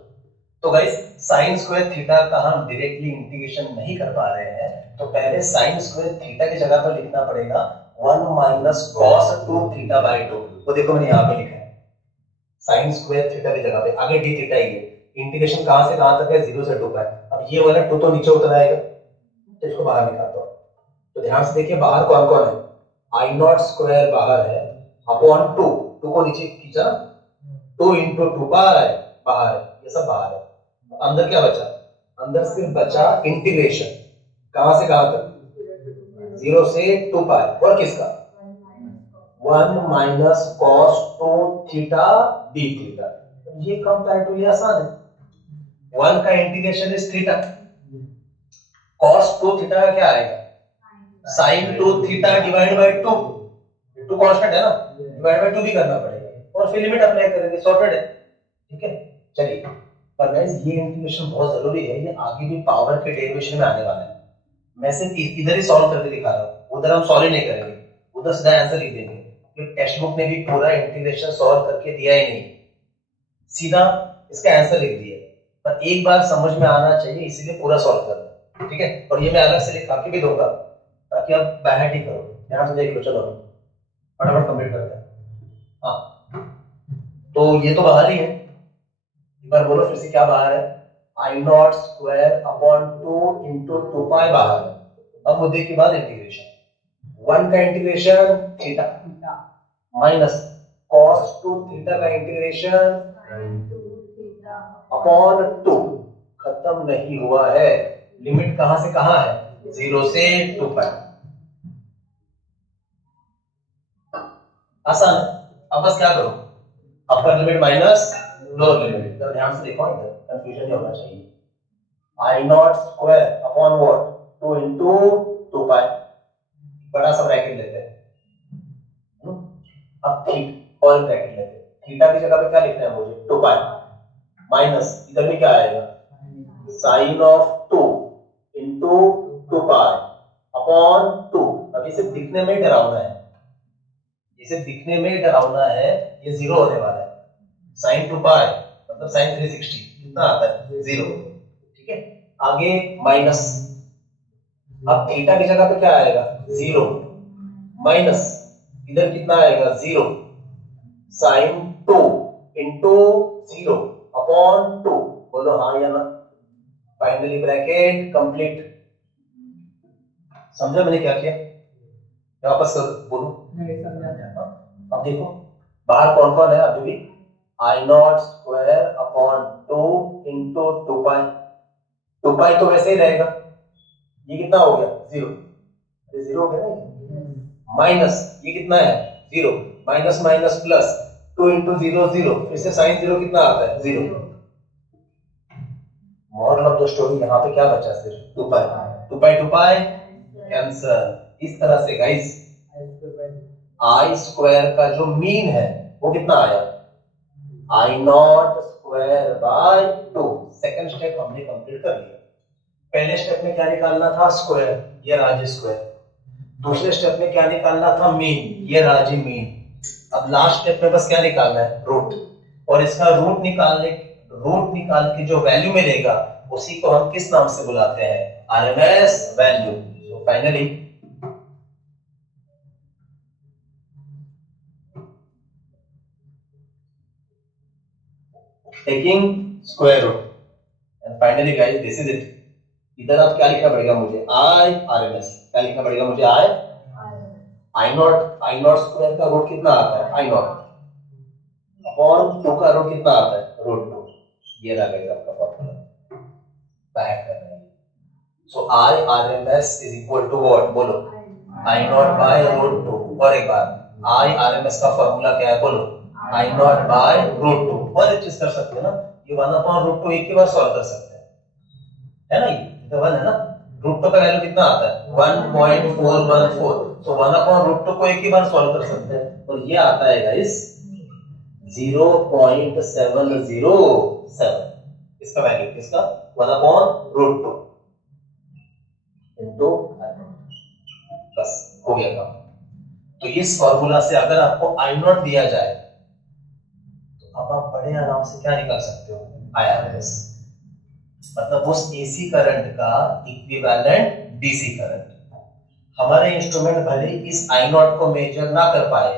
तो गाइस sin स्क्वायर थीटा का हम डायरेक्टली इंटीग्रेशन नहीं कर पा रहे हैं, तो पहले sin स्क्वायर थीटा की जगह पर लिखना पड़ेगा 1 माइनस cos 2 थीटा बाय 2। वो देखो मैंने यहाँ पे लिखा है sin स्क्वायर थीटा की जगह पे, आगे d थीटा ही है, इंटीग्रेशन कहां से कहां तक है, 0 से 2 का है। अब ये वाला 2 तो नीचे उतर आएगा, तो इसको बाहर निकालता हूं, तो ध्यान से देखिए बाहर कौन कौन है, आई नॉट स्क्वायर बाहर है अपॉन 2 को नीचे खींचा, 2 into 2 बाहर है, बाहर है, ये सब बाहर है। अंदर क्या बचा, अंदर सिर्फ बचा इंटीग्रेशन, कहां से कहां तक, 0 से 2 पाई, और किसका 1 minus cos 2 theta d theta, ये कंपैरेटिवली आसान है, 1 का integration is theta, cos 2 theta का क्या आएगा, sin 2 theta divide by 2, 2 constant है ना, डिवाइड बाय 2 भी करना पड़ेगा, और फिर लिमिट अप्लाई करेंगे, सॉर्टेड है, ठीक है। चलिए, पर गाइस ये इंटीग्रेशन बहुत जरूरी है, ये आगे भी पावर के डेरिवेशन में आने वाला है, मैं सिर्फ इधर ही सॉल्व करके दिखा रहा हूं, उधर हम सॉल्व ही नहीं करेंगे, उधर सीधा आंसर लिख देंगे, क्योंकि टेक्स्ट बुक ने भी पूरा इंटीग्रेशन सॉल्व करके दिया ही नहीं, सीधा इसका आंसर लिख दिया, पर एक बार समझ में आना चाहिए, इसीलिए पूरा सॉल्व कर रहा हूं, ठीक है। और ये मैं अलग से लिखा के भी दूंगा, ताकि आप बैठ ही करो, ध्यान से देख लो, चलो फटाफट कंप्लीट करते हैं। हाँ, तो ये तो बाहर ही है, एक बार बोलो फिर से, क्या बाहर है, I naught square upon 2 into 2 पाई बाहर है। अब मुद्दे के बाद इंटीग्रेशन, 1 का integration theta minus cos 2 theta का इंटीग्रेशन अपॉन 2, खत्म नहीं हुआ है, लिमिट कहां से कहां है, 0 से 2 पाई, आसान है। अब बस क्या करो, upper limit minus lower limit, तो ध्यान से देखो, इधर कंफ्यूजन नहीं होना चाहिए, I naught square upon what 2 into 2 pi, बड़ा सा ब्रैकेट लेते हैं, अब थीटा और ब्रैकेट लेते हैं, थीटा की जगह पे क्या लिखना है मुझे, 2 पाई माइनस, इधर भी क्या आएगा, sine of 2 into 2 pi upon 2। अब इसे दिखने में डरावना है, इसे दिखने में डरावना है, ये 0 होने वाला है, sin 2 पाई मतलब sin 360 कितना आता है, 0, ठीक है। आगे माइनस, अब थीटा की जगह पे क्या आएगा, 0 माइनस, इधर कितना आएगा, 0, sin 2 इंटू 0 अपॉन 2, बोलो हाँ या ना, फाइनली ब्रैकेट कंप्लीट। समझा मैंने क्या किया, वापस बोलूं, अब देखो बाहर कौन कौन है, अभी भी आई नॉट स्क्वायर अपॉन 2 इंटू 2 पाई, 2 पाई तो वैसे ही रहेगा, ये कितना हो गया, 0, 0 हो गया ना, माइनस ये कितना है, 0, माइनस माइनस प्लस, 2 इंटू 0 0, फिर से साइन 0 कितना आता है, 0। मॉरल ऑफ द स्टोरी, यहाँ पे क्या बचा, सिर्फ 2 पाई, 2 पाई 2 पाई कैंसल। इस तरह से गाइस आई स्क्वायर का जो मीन है वो कितना आया, I naught square by 2। Second step हमने कंप्लीट कर लिया, पहले स्टेप में क्या निकालना था, स्क्वायर, ये राजी स्क्वायर, दूसरे स्टेप में क्या निकालना था, मीन, ये राजी मीन, अब लास्ट स्टेप में बस क्या निकालना है, रूट, और इसका रूट निकाल के जो वैल्यू मिलेगा उसी को हम किस नाम से बुलाते हैं, RMS value. So finally taking square root and finally guys this is it। इधर अब क्या लिखना पड़ेगा मुझे, I RMS, क्या लिखना पड़ेगा मुझे, आई नॉट स्क्वायर का रूट कितना आता है, आई नॉट अपॉन 2 का रूट कितना आता है, रूट 2। ये रहा गाइस आपका फॉर्मूला, बैक कर रहे हैं। So I R M S is equal to what, बोलो आई नॉट बाय रूट 2। और एक बार आई आर एम एस का फॉर्मूला क्या है, बोलो आई नॉट बाय रूट 2। और एक चीज कर सकते हैं ना, ये 1 अपॉन रूट 2 एक ही बार सॉल्व कर सकते हैं, है ना, ये तो 1 है ना, रूट 2 का वैल्यू कितना आता है 1.414। तो 1 अपॉन रूट 2 को एक ही बार सॉल्व कर सकते हैं, और ये आता है गाइस 0.707। इसका वैल्यू किसका, 1 अपॉन रूट 2 इनटू, बस हो गया काम। तो इस फॉर्मूला से अगर आपको आई नॉट दिया जाए तो अब आप बड़े आराम से क्या निकाल सकते हो, आईआरएमएस, मतलब उस एसी करंट का इक्विवेलेंट डीसी करंट। हमारे इंस्ट्रूमेंट भले इस आई नॉट को मेजर ना कर पाए,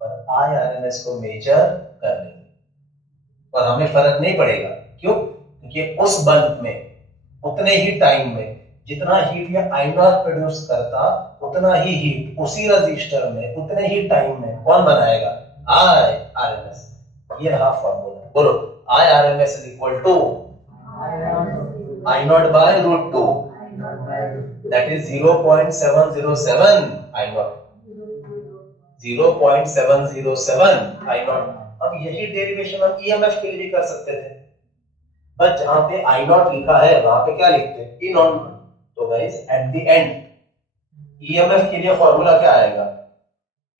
पर आईआरएमएस को मेजर कर लेंगे, और हमें फर्क नहीं पड़ेगा। क्यों? क्योंकि उस बल्ब में उतने ही टाइम में जितना हीट ये आई नॉट प्रोड्यूस करता, उतना ही हीट उसी रजिस्टर में उतने ही टाइम में कौन बनाएगा, आईआरएमएस। ये रहा फॉर्मूला, बोलो I RMS is equal to I naught by root 2, that is 0.707 I naught, 0.707 I naught. अब यही डेरिवेशन हम ईएमएफ के लिए भी कर सकते थे, बस जहां पे आई नॉट लिखा है वहां पे क्या लिखते हैं, ई नॉट। तो guys at the end EMF के लिए फॉर्मूला क्या आएगा,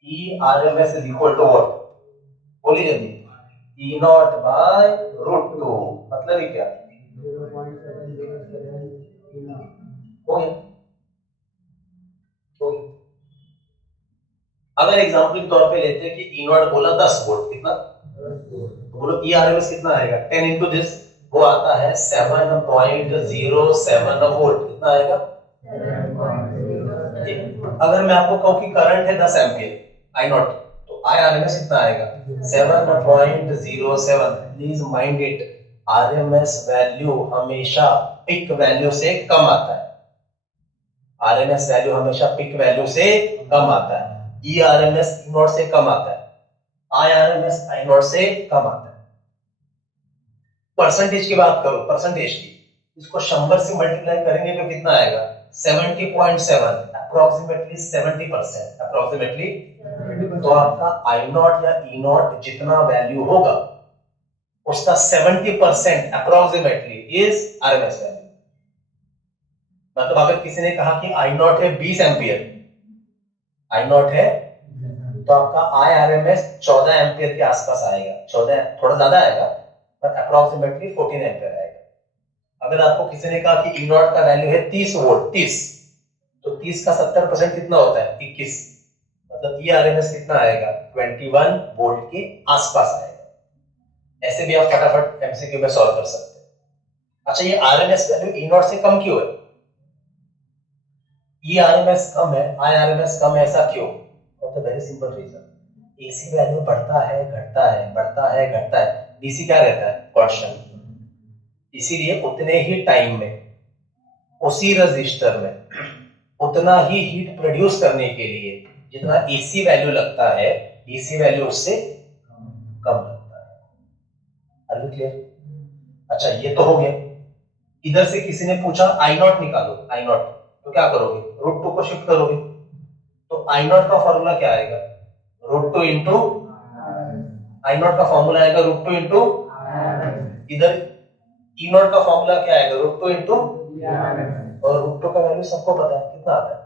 E R M S is equal to what, बोलिए जल्दी, ई नॉट बाय रूट 2, मतलब ये क्या 0.707 हो गया, हो गया। अगर एग्जांपल के तौर पे लेते हैं कि ई नॉट बोला 10 वोल्ट, कितना, तो बोलो ई आर एम एस कितना आएगा, 10 इंटू दिस, वो आता है 7.07 वोल्ट, कितना आएगा। अगर मैं आपको कहूं कि करंट है 10 एम्पियर आई नॉट, तो आई आर एम एस कितना आएगा 7.07। Please mind it, R M S value हमेशा पिक वैल्यू से कम आता है, आर एम एस वैल्यू हमेशा पिक वैल्यू से कम आता है, E R M S E naught से कम आता है, I R M S I naught से कम आता है। परसेंटेज की बात करो, परसेंटेज की, इसको 100 से मल्टीप्लाई करेंगे तो कितना आएगा 70.7, अप्रोक्सीमेटली 70%, अप्रोक्सीमेटली। तो आपका आई नॉट या ई नॉट जितना वैल्यू होगा उसका 70% अप्रोक्सीमेटली इज आरएमएस वैल्यू। मतलब अगर किसी ने कहा कि आई नॉट है 20 एम्पियर, आई नॉट है, तो आपका I R M S 14 ampere के आसपास आएगा, 14 थोड़ा ज्यादा आएगा पर अप्रोक्सीमेटली 14 एम्पियर आएगा। अगर आपको किसी ने कहा कि ई नॉट का वैल्यू है 30 वोल्ट, 30, तो 30 का 70% कितना होता है 21, मतलब ई आर एम एस कितना आएगा 21 वोल्ट के आसपास आएगा। ऐसे भी आप फटाफट एमसीक्यू में सॉल्व कर सकते हैं। अच्छा, ये R M S value E naught से कम क्यों है, ई आर एम एस कम है, आई आर एम एस कम है, ऐसा क्यों? तो very simple reason, AC value बढ़ता है घटता है, बढ़ता है घटता है, डीसी क्या रहता है कांस्टेंट। इसीलिए उतने ही टाइम में उसी रजिस्टर में उतना ही हीट प्रोड्यूस करने के लिए जितना एसी वैल्यू लगता है, डीसी वैल्यू उससे कम लगता है। Are you clear? अच्छा, ये तो हो गया। इधर से किसी ने पूछा आई नॉट निकालो, आई नॉट, तो क्या करोगे, रूट 2 को शिफ्ट करोगे, तो आई नॉट का फॉर्मूला क्या आएगा रूट 2 इंटू, आई नॉट का फॉर्मूला आएगा रूट 2 इंटू, इधर ई नॉट का फॉर्मूला क्या आएगा रूट 2 इंटू, और रूट 2 का वैल्यू सबको पता है कितना आता है,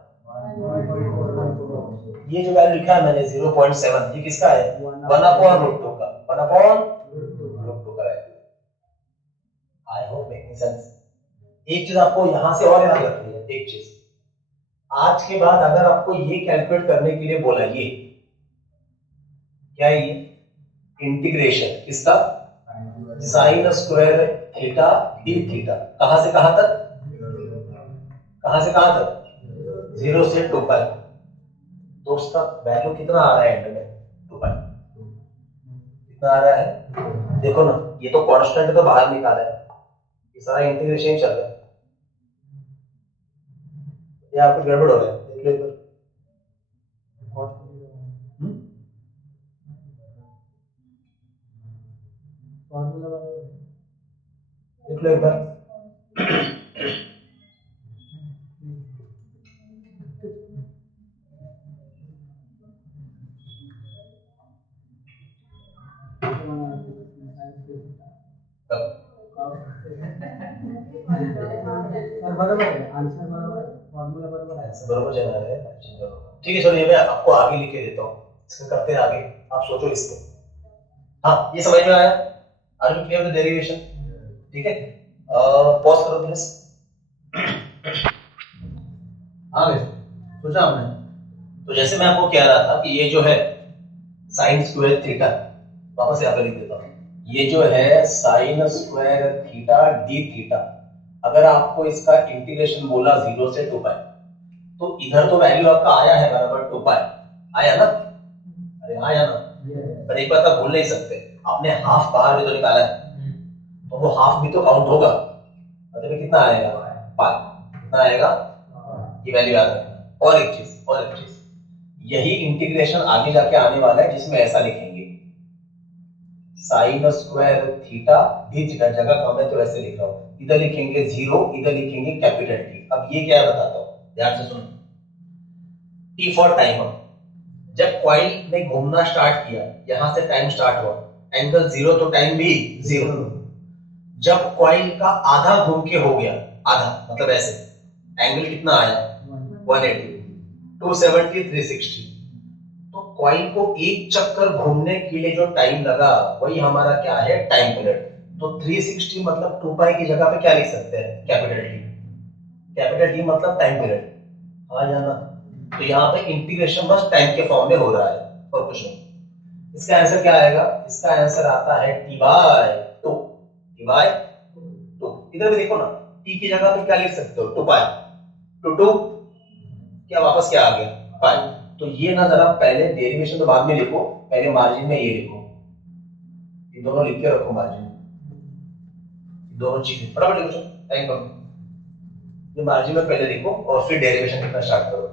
ये जो वैल्यू लिखा है मैंने 0.7, ये किसका है 1 अपॉन रूट 2 का, 1 अपॉन रूट 2 का value. I hope making sense. एक चीज आपको यहां से और याद रखनी है, एक चीज, आज के बाद अगर आपको ये कैलकुलेट करने के लिए बोला, ये क्या है, ये इंटीग्रेशन किसका, sign square theta D theta, कहां से कहां तक, कहां से कहां तक, 0 से 2 पाई। तो उसका वैल्यू कितना आ रहा है एंड में 2 पाई, कितना आ रहा है, देखो ना, ये तो कांस्टेंट तो बाहर निकाला है, ये सारा इंटीग्रेशन चल रहा है, या कुछ गड़बड़ हो रहा है, देख लो। फॉर्मूला बराबर है। देख लो एक बार। बराबर है, आंसर बराबर है, फॉर्मूला बराबर है। बराबर चला रहे हैं। ठीक है, चलो ये मैं आपको आगे लिख के देता हूँ, इसको करते हैं आगे, आप सोचो इसको। हाँ, ये समझ में आया? Are you clear with derivation? ठीक है, पॉज करो प्लीज। आ गए? सोचा आपने? तो जैसे मैं आपको कह रहा था कि ये जो है साइन स्क्वायर थीटा, वापस यहाँ पे लिख देता हूँ, ये जो है sign square theta D theta, अगर आपको इसका इंटीग्रेशन बोला 0 से 2 पाई, तो इधर तो वैल्यू आपका आया है बराबर 2 पाई, आया ना? अरे आया ना? पर एक बात आप भूल नहीं सकते, आपने हाफ बाहर भी तो निकाला है, तो वो हाफ भी तो काउंट होगा, मतलब कितना आएगा? पाई। कितना आएगा? ये वैल्यू याद रखना। और एक चीज, यही इंटीग्रेशन आगे जाके आने वाला है, जिसमें ऐसा लिखेंगे sign square theta D theta, जगह कम है तो ऐसे लिख रहा हूं, इधर लिखेंगे 0, इधर लिखेंगे कैपिटल टी। अब ये क्या है बताता हूं, ध्यान से सुनो। T for time. जब कॉइल ने घूमना स्टार्ट किया, यहां से टाइम स्टार्ट हुआ, एंगल 0 तो टाइम भी 0। जब कॉइल का आधा घूम के हो गया, आधा मतलब ऐसे, एंगल कितना आया? 180, 270, 360। तो कॉइल को एक चक्कर घूमने के लिए जो टाइम लगा, वही हमारा क्या है? Time period. तो 360 मतलब 2 पाई की जगह पे क्या लिख सकते हैं? Capital T. कैपिटल टी मतलब टाइम पीरियड। हाँ या ना? तो यहाँ पे इंटीग्रेशन बस टाइम के फॉर्म में हो रहा है और कुछ नहीं। इसका आंसर क्या आएगा? इसका आंसर आता है टी बाय 2। T bye 2। इधर भी देखो ना, टी की जगह पे क्या लिख सकते हो? 2 पाई। 2 क्या वापस क्या आ गया? पाई। तो ये ना जरा पहले डेरिवेशन तो बाद में लिखो, पहले मार्जिन में ये लिखो, ये दोनों लिख के रखो मार्जिन में, दोनों चीजें फटाफट लिखो, टाइम कम। ये मार्जिन में पहले लिखो और फिर डेरिवेशन लिखना स्टार्ट करो।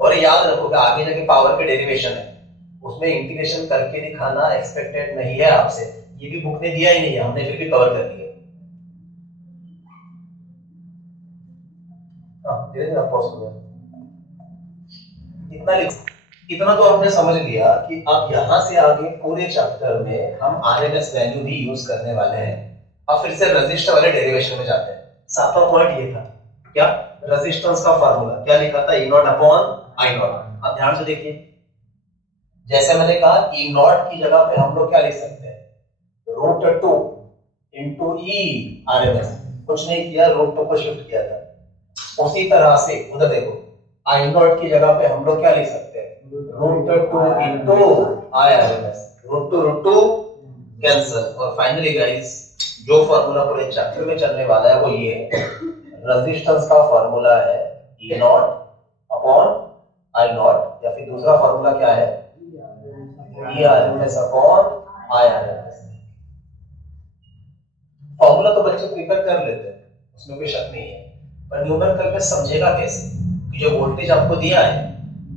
और याद रखो कि आगे जाके पावर के डेरिवेशन है, उसमें इंटीग्रेशन करके दिखाना एक्सपेक्टेड नहीं है आपसे, ये भी बुक ने दिया ही नहीं है, हमने फिर भी कवर कर दिया। इतना तो आपने समझ लिया कि अब यहां से आगे पूरे चैप्टर में हम आरएमएस वैल्यू भी यूज करने वाले हैं। अब फिर से रेजिस्टर वाले डेरिवेशन में जाते हैं। सातवां पॉइंट ये था, क्या? रेजिस्टेंस का फार्मूला क्या लिखा था? E naught upon I not. अब ध्यान से देखिए, जैसे मैंने कहा E नॉट की जगह पे हम लोग क्या लिख सकते हैं? √2 इंटू E RMS। कुछ नहीं किया, √2 को शिफ्ट किया था। उसी तरह से उधर देखो, I नॉट की जगह पे हम लोग क्या लिख सकते हैं? √2 इंटू I RMS। √2 कैंसल। और फाइनली गाइस, जो फार्मूला पूरे चैप्टर में चलने वाला है वो ये है, रेजिस्टेंस का फार्मूला है E naught upon I not, या फिर दूसरा फार्मूला क्या है? E RMS upon I RMS। Formula तो बच्चे प्रिपेयर कर लेते हैं, उसमें कोई शक नहीं है, पर न्यूमेरिकल में समझेगा कैसे कि जो वोल्टेज आपको दिया है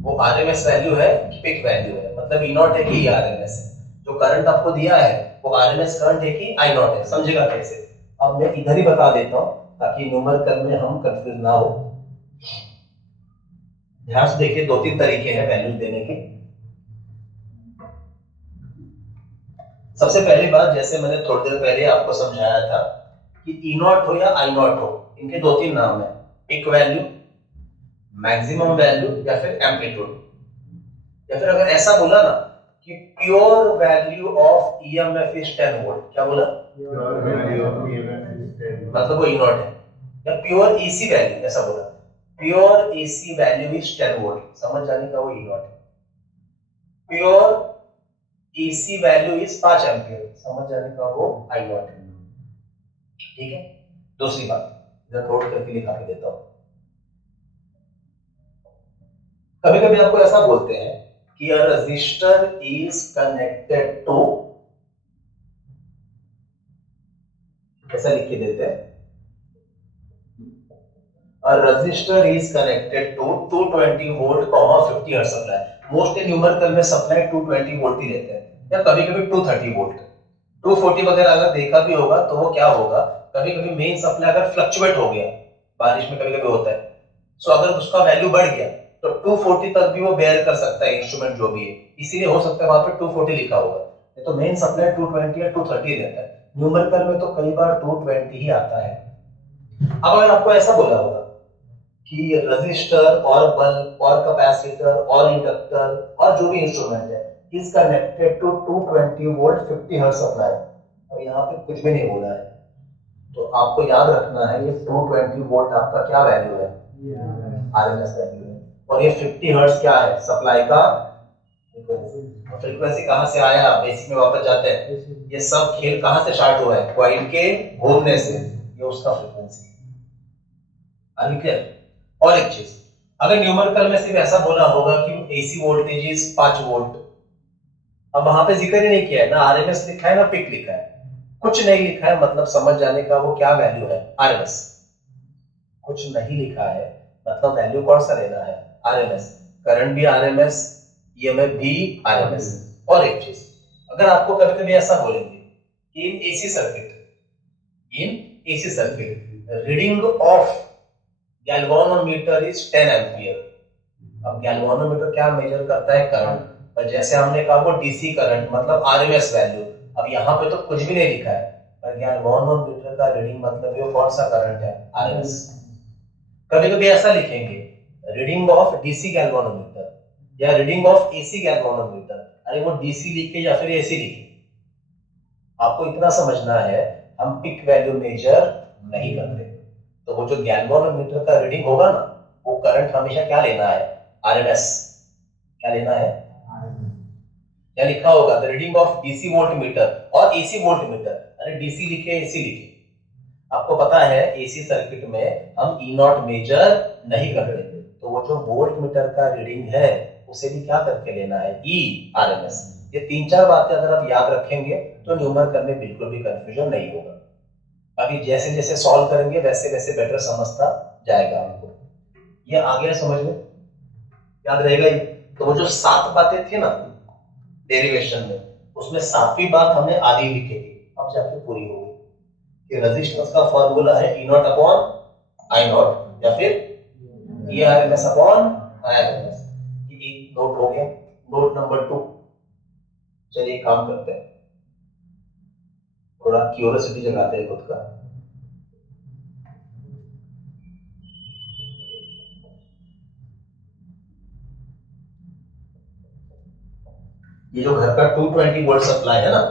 वो आरएमएस वैल्यू है कि पीक वैल्यू है, मतलब ई नॉट है कि आरएमएस है। जो करंट आपको दिया है वो आरएमएस करंट है कि आई नॉट है, समझेगा कैसे? अब मैं इधर ही बता देता हूं ताकि न्यूमेरिकल में हम कंफ्यूज ना हो। ध्यान से देखिए, 2-3 तरीके हैं वैल्यूज देने के। सबसे पहली बात, जैसे मैंने थोड़ी देर पहले आपको समझाया था कि ई नॉट हो या आई नॉट हो, इनके 2-3 नाम है, पीक वैल्यू, मैक्सिमम वैल्यू, या फिर एम्पलीट्यूड। या फिर अगर ऐसा बोला ना कि pure value of EMF is 10 volt, क्या बोला? मतलब वो ई नॉट है। या प्योर एसी वैल्यू, ऐसा बोला, pure AC value is 10 volt, समझ जाने का वो ई नॉट है। Pure AC value is 5 ampere, समझ जाने का वो आई नॉट है। ठीक है। दूसरी बात, इधर नोट करके लिखा के देता हूं। कभी कभी आपको ऐसा बोलते हैं कि a resistor is connected to, ऐसा लिख के देते हैं, a resistor is connected to 220 volt 50 hertz supply. Mostly numerical में सप्लाई 220 वोल्ट ही रहते हैं, या कभी कभी 230 वोल्ट। 240 वगैरह अगर देखा भी होगा तो वो क्या होगा, कभी कभी मेन सप्लाई अगर फ्लक्चुएट हो गया, बारिश में कभी कभी होता है, सो अगर उसका वैल्यू बढ़ गया तो 240 तक भी वो बेयर कर सकता है इंस्ट्रूमेंट जो भी है, इसीलिए हो सकता है वहां पे 240 लिखा होगा, तो मेन सप्लाई 220 या 230 रहता है, न्यूमेरिकल में तो कई बार 220 ही आता है। अब अगर आपको ऐसा बोला होगा कि रजिस्टर और बल्ब और कैपेसिटर और इंडक्टर और जो भी इंस्ट्रूमेंट है is connected to 220 volt 50 hertz supply, और यहाँ पे कुछ भी नहीं बोला है, तो आपको याद रखना है ये 220 वोल्ट आपका क्या वैल्यू है, आरएमएस वैल्यू है, और ये 50 हर्ट्ज क्या है, सप्लाई का फ्रीक्वेंसी। कहां से आया, बेसिक में वापस जाते हैं, ये सब खेल कहां से स्टार्ट हुआ है, कॉइल के घूमने से, ये उसका फ्रीक्वेंसी है। और एक चीज, अगर न्यूमेरिकल में सिर्फ ऐसा बोला होगा कि एसी वोल्टेज इज 5 वोल्ट, अब वहां पे जिक्र ही नहीं किया है, ना आरएमएस लिखा है ना पिक लिखा है, कुछ नहीं लिखा है, मतलब समझ जाने का वो क्या वैल्यू है, आरएमएस, कुछ नहीं लिखा है मतलब वैल्यू कौन सा लेना है, आरएमएस, करंट भी आरएमएस, ईएमएफ भी आरएमएस। और एक चीज, अगर आपको कभी कभी ऐसा बोलेंगे कि in AC circuit reading of galvanometer is 10 ampere, अब गैल्वानोमीटर क्या मेजर करता है, करंट, पर जैसे हमने कहा वो डीसी करंट मतलब आरएमएस वैल्यू, अब यहाँ पे तो कुछ भी नहीं लिखा है, पर गैल्वानोमीटर का रीडिंग मतलब ये कौन सा करंट है, आरएमएस। कभी कभी ऐसा लिखेंगे रीडिंग ऑफ डीसी गैल्वानोमीटर या रीडिंग ऑफ एसी गैल्वानोमीटर, अरे वो डीसी लिखे या फिर एसी लिखे, आपको इतना समझना है हम पिक वैल्यू मेजर नहीं करते, तो वो जो गैल्वानोमीटर का रीडिंग होगा ना, वो करंट हमेशा क्या लेना है, आरएमएस, क्या लेना है, क्या लिखा होगा, the reading of DC voltmeter और एसी वोल्टमीटर, अरे डीसी लिखे एसी लिखे, आपको पता है एसी सर्किट में हम ई नॉट मेजर नहीं करते, तो वो जो वोल्टमीटर का रीडिंग है उसे भी क्या करके लेना है, ई आरएमएस। ये 3-4 बातें अगर आप याद रखेंगे तो न्यूमेरिकल में बिल्कुल भी कंफ्यूजन नहीं होगा, अभी जैसे जैसे सॉल्व करेंगे वैसे वैसे बेटर समझता जाएगा आपको, ये आ गया समझ में, याद रहेगा ये। तो वो जो 7 बातें थी ना डेरिवेशन में, उसमें 7वीं बात हमने आधी लिखी थी, अब जाके पूरी हो गई, कि रेजिस्टेंस का फॉर्मूला है ई नॉट अपॉन आई नॉट या फिर ई आरएमएस अपॉन आरएमएस, ये नोट हो गया। नोट नंबर 2, चलिए काम करते हैं, थोड़ा क्यूरियोसिटी जगाते हैं खुद का। ये जो घर का 220 वोल्ट सप्लाई है ना,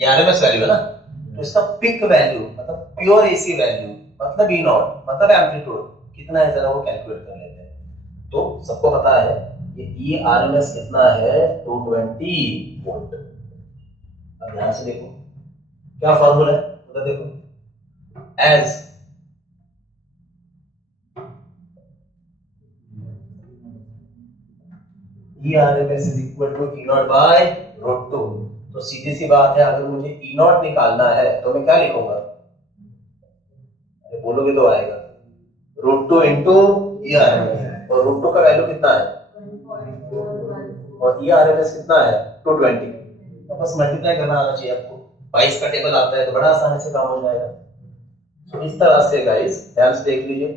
ये आरएमएस वैल्यू है ना, तो इसका पिक वैल्यू मतलब प्योर एसी वैल्यू मतलब ई नॉट मतलब एम्पलीट्यूड कितना है, जरा वो कैलकुलेट कर लेते हैं। तो सबको पता है ये ई आरएमएस कितना है, 220 वोल्ट। अब ध्यान से देखो क्या फॉर्मूला है, तो देखो as E RMS is equal to E naught by root 2, तो सीधी सी बात है अगर मुझे ई नॉट निकालना है तो मैं क्या लिखूंगा, बोलोगे तो आएगा रूट 2 इंटू ई आरएमएस, और रूट 2 का वैल्यू कितना है और ई आरएमएस कितना है 220, तो बस मल्टीप्लाई करना आना चाहिए आपको, 22 का टेबल आता है तो बड़ा आसानी से काम हो जाएगा। तो इस तरह से गाइस ध्यान से देख लीजिए,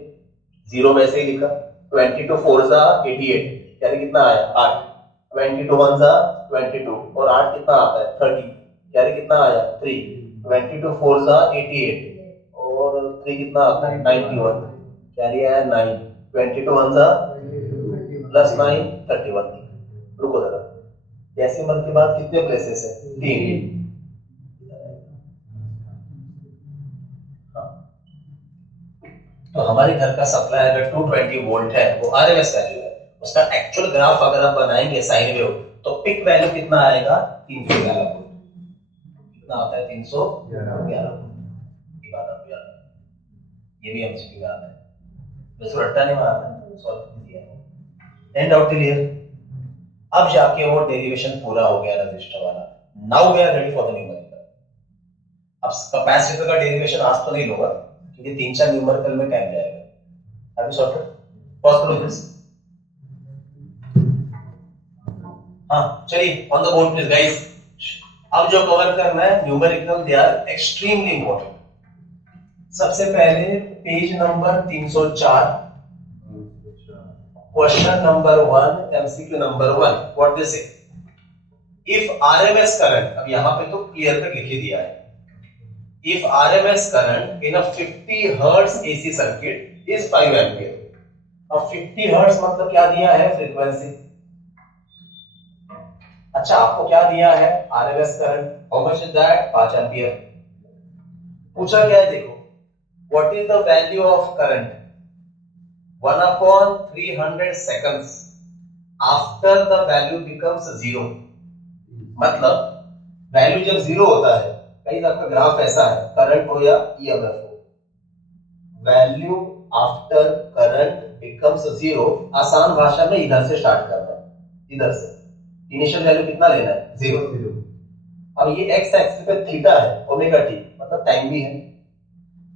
जीरो वैसे ही लिखा, 22 4 जा 88 यानी कितना आया 8, 22 1 जा 22 और 8 कितना आता है 30 यानी कितना आया 3, 22 4 जा 88 और 3 कितना आता है 91 कैरी आया 9, 22 1 जा प्लस 9 31। रुको जरा, डेसिमल के बाद कितने प्लेसेस है 3, तो हमारे घर का सप्लाई अगर 220 वोल्ट है वो आरएमएस वैल्यू है, उसका एक्चुअल ग्राफ अगर आप बनाएंगे साइन वेव तो पिक वैल्यू कितना आएगा 311 वोल्ट, कितना आता है 311 वोल्ट, ये बात आपको याद है, ये भी एमसीक्यू याद है, बस रट्टा नहीं मारना है, सॉल्व कर दिया, एंड आउट क्लियर। अब जाके वो डेरिवेशन पूरा हो गया रजिस्टर वाला, now we are ready for the numerical. अब कैपेसिटर का डेरिवेशन आज तो नहीं होगा क्योंकि 3-4 न्यूमेरिकल में टाइम जाएगा। Have you sorted? पॉज करो प्लीज। हाँ चलिए on the board please guys. अब जो कवर करना है numerical, they are extremely important. सबसे पहले page number 304, question number 1, MCQ number 1। What they say, if RMS current, अब यहां पे तो क्लियर कट लिख ही दिया है, if RMS current in a 50 hertz AC circuit is 5 ampere. अब 50 हर्ट्ज मतलब क्या दिया है, फ्रीक्वेंसी। अच्छा, आपको क्या दिया है, RMS current, how much is that, 5 ampere. पूछा क्या है, देखो, what is the value of current 1/300 seconds after the value becomes 0। मतलब वैल्यू जब 0 होता है, कहीं आपका ग्राफ ऐसा है, करंट हो या ईएमएफ हो, वैल्यू आफ्टर करंट बिकम्स 0, आसान भाषा में इधर से स्टार्ट करना है, इधर से इनिशियल वैल्यू कितना लेना है, 0। अब ये एक्स एक्सिस पे थीटा है, ओमेगा टी, मतलब टाइम भी है।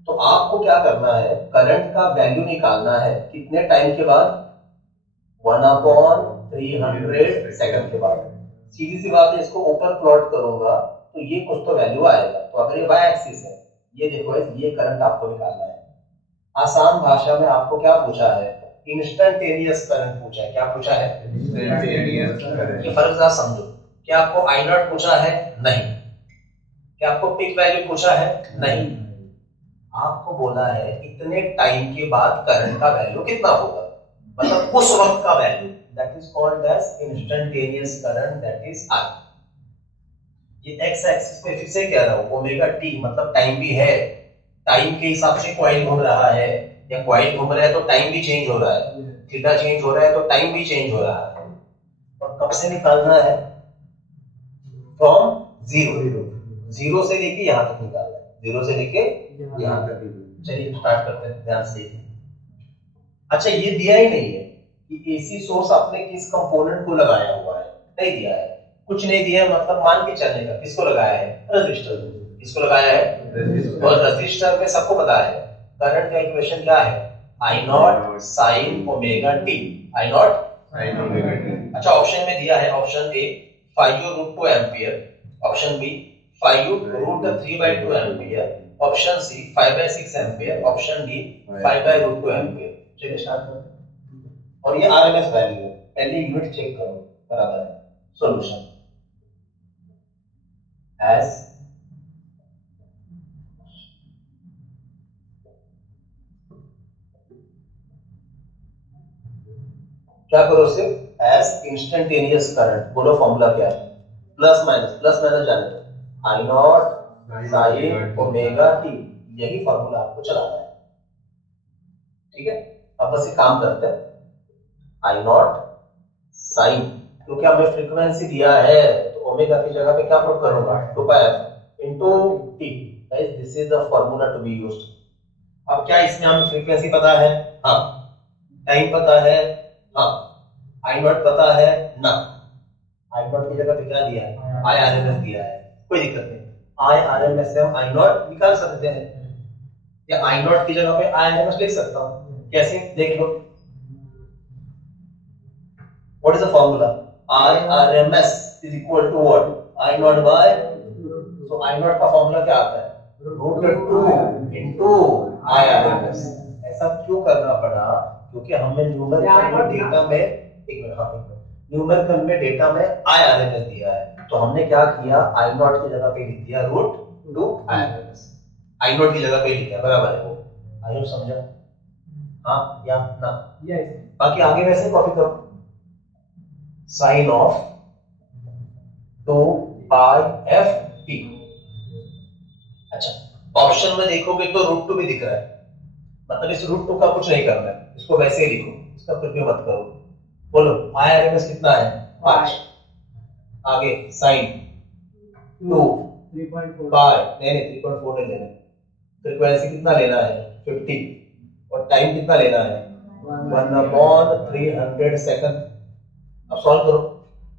तो आपको क्या करना है, करंट का वैल्यू निकालना है कितने टाइम के बाद, 1/300 सेकंड के बाद। सीधी सी बात है, इसको ऊपर प्लॉट करूंगा तो ये कुछ तो वैल्यू आएगा। तो अगर ये वाई एक्सिस है, ये देखो, ये करंट आपको निकालना है। आसान भाषा में आपको क्या पूछा है, इंस्टेंटेनियस करंट पूछा है। क्या पूछा है, इंस्टेंटेनियस करंट। ये फर्क जरा समझो, क्या आपको आई नॉट पूछा है, नहीं। क्या आपको पिक वैल्यू पूछा है, नहीं। आपको बोला है इतने टाइम के बाद करंट का वैल्यू कितना होगा, मतलब उस वक्त का value, that is called as instantaneous current, that is I. ये एक्स एक्सिस पे फिर से कह रहा हूं, ओमेगा टी मतलब टाइम भी है, टाइम के हिसाब से कॉइल घूम रहा है, या कॉइल घूम रहा है तो टाइम भी चेंज हो रहा है, थीटा चेंज हो रहा है तो टाइम भी चेंज हो रहा है। और कब से निकालना है, फ्रॉम 0 से लेके यहां तक निकालना है, 0 से लेके यहां तक। चलिए स्टार्ट करते हैं, ध्यान से देखिए। अच्छा, ये दिया ही नहीं है कि एसी सोर्स आपने किस कंपोनेंट को लगाया हुआ है, नहीं दिया है, कुछ नहीं दिया है, मतलब मान के चलने का, किसको लगाया है, रजिस्टर। किसको लगाया है, और रजिस्टर में सबको पता है करंट का इक्वेशन क्या है, I naught sine omega t, I naught sine omega t. अच्छा, ऑप्शन में दिया है, option A 5√2 ampere, option B 5√3/2 ampere, option C 5/6 ampere, option D 5/√2 ampere. चलिए स्टार्ट करें। और ये आरएमएस वैल्यू है, पहले यूनिट चेक करो बराबर है। सॉल्यूशन एज क्या करो, सिर्फ एज इंस्टेंटेनियस करंट। बोलो फॉर्मूला क्या है, प्लस माइनस जाने दो, आई नॉट साइन ओमेगा टी, यही फॉर्मूला आपको चलाना है। ठीक है, अब बस ये काम करते हैं, आई नॉट साइन, क्योंकि हमें फ्रीक्वेंसी दिया है तो ओमेगा की जगह पे क्या पुट करूंगा, 2πf into T. Guys, this is the formula to be used. अब क्या इसमें हमें फ्रीक्वेंसी पता है, हाँ, टाइम पता है, हाँ, आई नॉट पता है ना, आई नॉट की जगह पे क्या दिया है, आई आरएमएस दिया है, कोई दिक्कत नहीं, आई आरएमएस से हम आई नॉट निकाल सकते हैं, या आई नॉट की जगह पे आई आरएमएस लिख सकता हूं। कैसे, देख लो, what is the formula, I RMS is equal to what, I naught by, so I naught का फॉर्मूला क्या आता है, √2 into I RMS। ऐसा क्यों करना पड़ा, क्योंकि हमने न्यूमेरिकल डेटा में, एक मिनट, न्यूमेरिकल में डेटा में I RMS दिया है, तो हमने क्या किया, I naught की जगह पे लिख दिया √2 I RMS, I naught की जगह पे लिखा, बराबर है वो। आई होप समझा, हाँ या ना, बाकी आगे वैसे कॉपी करो, साइन ऑफ 2πf t। अच्छा, ऑप्शन में देखोगे तो √2 भी दिख रहा है, मतलब इस √2 का कुछ नहीं करना है, इसको वैसे ही लिखो, इसका कुछ भी मत करो। बोलो आरएमएस कितना है, 5। आगे साइन 2 3.4, नहीं 3.4 नहीं लेना, फ्रीक्वेंसी कितना लेना है, 50, और टाइम कितना लेना है, 1/300 सेकंड। अब सॉल्व करो,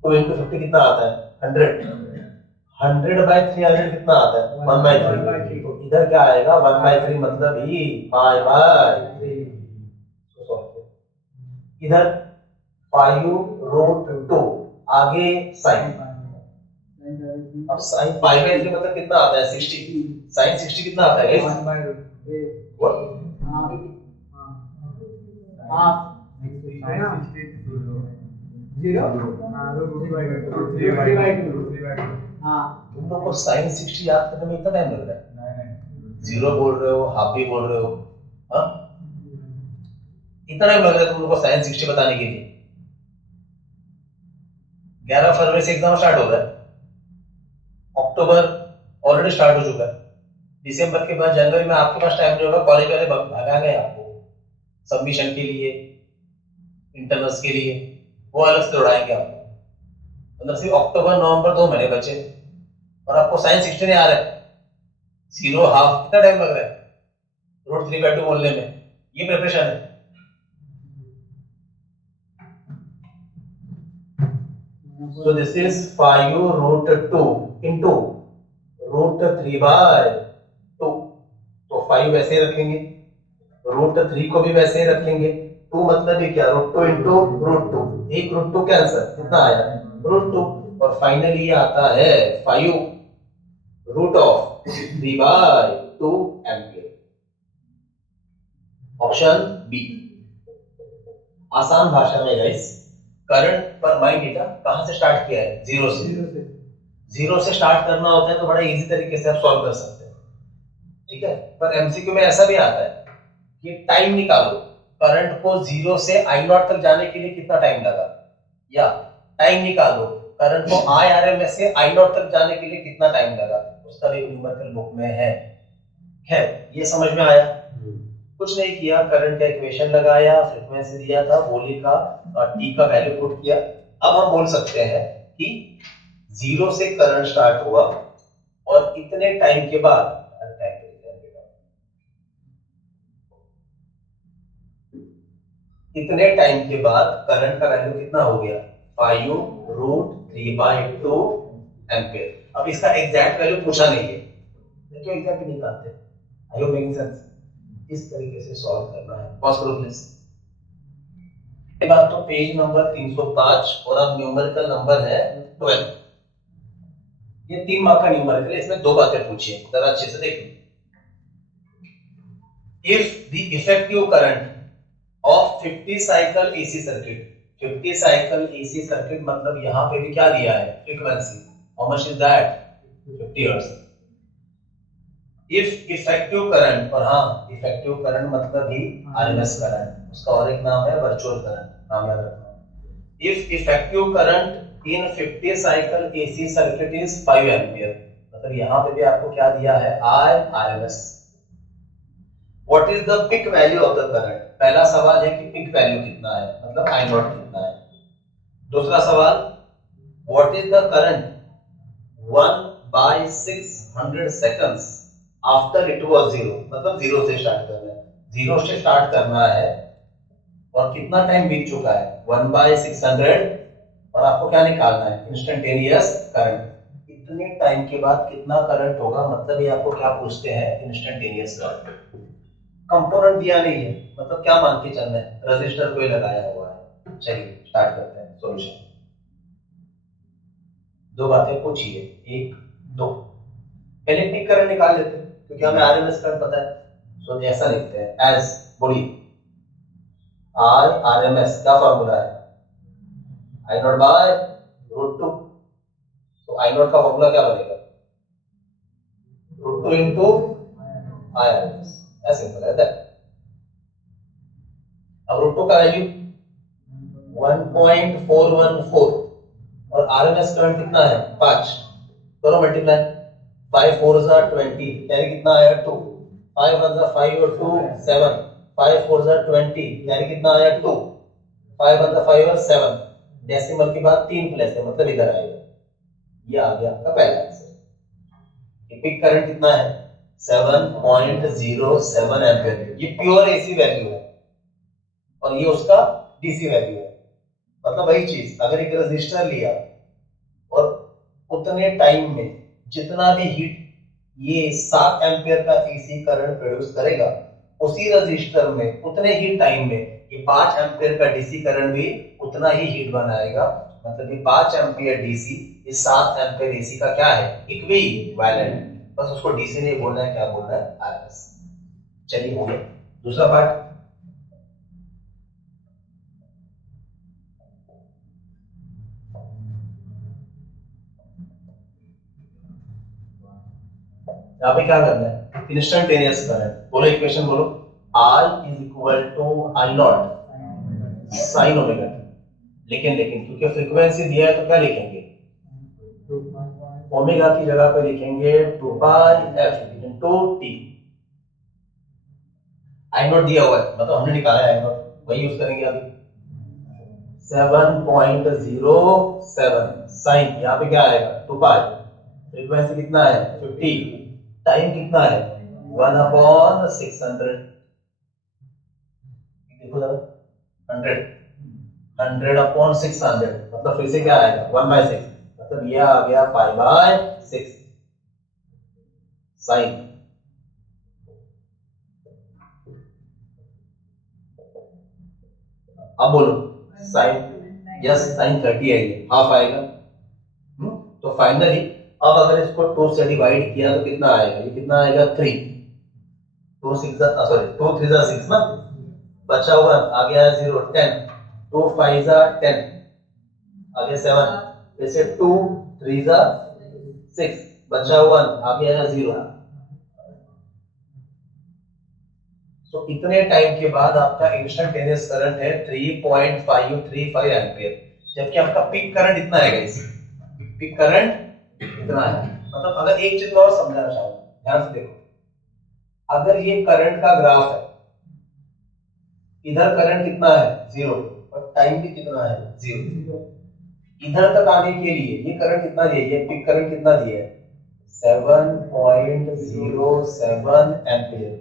2 into 50 कितना आता है, 100/300 कितना आता है, 1/3। तो इधर क्या आएगा, 1/3 मतलब ही 5/3। इधर 5√2, आगे साइन अब sin पाई बाय 3 मतलब कितना आता है 60, sin 60 कितना आता है guys? 1 by root What? half zero root 3 by 2 हाँ तुम लोग को sin 60 याद करने में इतना टाइम लग रहा है? जीरो बोल रहे हो, हाफ भी बोल रहे हो, हाँ? इतना टाइम लग रहा है तुम लोग को sin 60 बताने के लिए? 11 फरवरी से एग्जाम स्टार्ट हो रहा है, अक्टूबर ऑलरेडी स्टार्ट हो चुका है, दिसंबर के बाद जनवरी में आपके पास टाइम नहीं होगा, कॉलेज वाले भगा गए आपको सबमिशन के लिए, इंटरनल्स के लिए, वो अलग से दौड़ाएंगे आपको। मतलब सिर्फ अक्टूबर नवंबर 2 महीने बचे और आपको sin 60 नहीं आ रहा है, जीरो हाफ, कितना टाइम लग रहा है रूट 3 by 2 बोलने में? ये प्रिपरेशन है। So this is 5 root 2 into root 3 by 2, तो 5 वैसे ही रखेंगे, रूट 3 को भी वैसे ही रखेंगे, 2 मतलब ही क्या, रूट 2 into रूट 2, एक रूट 2 कैंसर, कितना आया रूट 2, और फाइनली ये आता है 5 root of 3 by 2 ampere, option B. आसान भाषा में गाइस, करंट पर माइंड डेटा कहां से स्टार्ट किया है? जीरो से। जीरो से स्टार्ट करना होता है तो बड़ा इजी तरीके से आप सॉल्व कर सकते हैं, ठीक है। पर एमसीक्यू में ऐसा भी आता है कि टाइम निकालो, करंट को जीरो से आई नॉट तक जाने के लिए कितना टाइम लगा, या टाइम निकालो करंट को आई आर एम एस से आई नॉट तक जाने के लिए कितना टाइम लगा, उसका भी न्यूमेरिकल बुक में है। खैर ये समझ में आया? कुछ नहीं किया, करंट का इक्वेशन लगाया, फ्रीक्वेंसी दिया था, बोली का टी का वैल्यू पुट किया। अब हम बोल सकते हैं कि जीरो से करंट स्टार्ट हुआ और इतने टाइम के बाद करंट का वैल्यू कितना हो गया, 5 रूट 3 by 2 एम्पियर। अब इसका एग्जैक्ट वैल्यू पूछा नहीं है, तो एग्जैक्ट निकालते हैं। I hope making sense? इस तरीके से सॉल्व करना है। पॉज करो प्लीज। ये बात तो पेज नंबर 305 और अब न्यूमेरिकल नंबर है 12। ये 3 मार्क का न्यूमेरिकल है, इसमें 2 बातें पूछी है, जरा अच्छे से देखो। If the effective current of 50 cycle AC circuit, 50 cycle AC circuit मतलब यहां पे भी क्या दिया है, frequency, how much is that, 50 hertz. If effective current, और हाँ इफेक्टिव करंट मतलब ही आरएमएस करंट, उसका और एक नाम है वर्चुअल करंट, नाम याद रखना। If effective current in 50 cycle AC circuit is 5 ampere, मतलब यहाँ पे भी आपको क्या दिया है, I RMS. What is the peak value of the current, पहला सवाल है कि पीक वैल्यू कितना है, मतलब आई नॉट कितना है। दूसरा सवाल, what is the current 1/600 seconds after it was 0, मतलब 0 से स्टार्ट करना है, 0 से स्टार्ट करना है और कितना टाइम बीत चुका है, 1/600, और आपको क्या निकालना है, इंस्टेंटेनियस करंट। इतने टाइम के बाद कितना करंट होगा, मतलब ये आपको क्या पूछते हैं, इंस्टेंटेनियस करंट। कंपोनेंट दिया नहीं है, मतलब क्या मान के चलना है, रेजिस्टर कोई लगाया हुआ है। चलिए स्टार्ट करते हैं सॉल्यूशन। 2 बातें पूछी है, 1 2। पहले पीक करंट निकाल लेते हैं क्योंकि हमें आरएमएस करंट पता है, सो ऐसा लिखते हैं एज, बोलिए आई आरएमएस, क्या फॉर्मूला है, आई नॉट बाय रूट 2। तो आई नॉट का फॉर्मूला क्या बनेगा, रूट 2 इंटू आई आरएमएस, ऐसे सिंपल है दैट। अब रूट 2 का वैल्यू 1.414 और आरएमएस करंट कितना है, 5, करो मल्टीप्लाई, 5 4 जा 20, यानी कितना आया 2, 5 1 जा 5 और 2 7, 5 4 जा 20, यानी कितना आया 2, 5 1 जा 5 और 7, डेसिमल के बाद 3 प्लस है, मतलब इधर आएगा। ये आ गया आपका पहला आंसर। पीक करंट कितना है, 7.07 एम्पियर। ये प्योर एसी वैल्यू है और ये उसका डीसी वैल्यू है। मतलब वही चीज, अगर एक रेजिस्टर लिया और उतने टाइम में जितना भी हीट ये 7 एम्पियर का एसी करंट प्रोड्यूस करेगा, उसी रेजिस्टर में उतने ही टाइम में ये 5 एम्पियर का डीसी करंट भी उतना ही हीट बनाएगा। मतलब ये 5 एम्पियर डीसी, ये 7 एम्पियर एसी का क्या है, इक्विवेलेंट। बस उसको डीसी नहीं बोलना है, क्या बोलना है, आरएमएस। चलिए हो गया। दूसरा पार्ट, यहाँ पे क्या करना है, इंस्टेंटेनियस करंट। बोलो इक्वेशन बोलो, I is equal to I naught sine omega. लेकिन क्योंकि फ्रीक्वेंसी दिया है तो क्या लिखेंगे, ओमेगा की जगह पे लिखेंगे 2 pi F into T. I naught दिया हुआ है, मतलब हमने निकाला है आई नॉट, वही यूज करेंगे अभी। 7.07 साइन, यहाँ पे क्या आएगा 2 पाई, फ्रीक्वेंसी कितना है 50, टाइम कितना है 1/600। देखो जरा 100/600 मतलब फिर से क्या आएगा 1/6, मतलब ये आ गया π/6 साइन। अब बोलो साइन, यस साइन 30 है, ये हाफ आएगा। तो फाइनली अब अगर इसको 2 से डिवाइड किया तो कितना आएगा, ये कितना आएगा 3, 2 6 सॉरी 2 3 6 ना, बचा हुआ आ गया 0 10, 2 5 10, आगे 7, जैसे 2 3 6, बचा हुआ आ गया 0। तो इतने टाइम के बाद आपका इंस्टेंटेनियस करंट है 3.535 एम्पियर, जबकि आपका पीक करंट इतना है गाइस, पीक करंट इतना है। मतलब अगर एक चीज और समझाना चाहूंगा, ध्यान से देखो, अगर ये करंट का ग्राफ है, इधर करंट कितना है 0 और टाइम भी कितना है 0, इधर तक आने के लिए ये करंट कितना दिया, ये पीक करंट कितना दिया है 7.07 एम्पियर।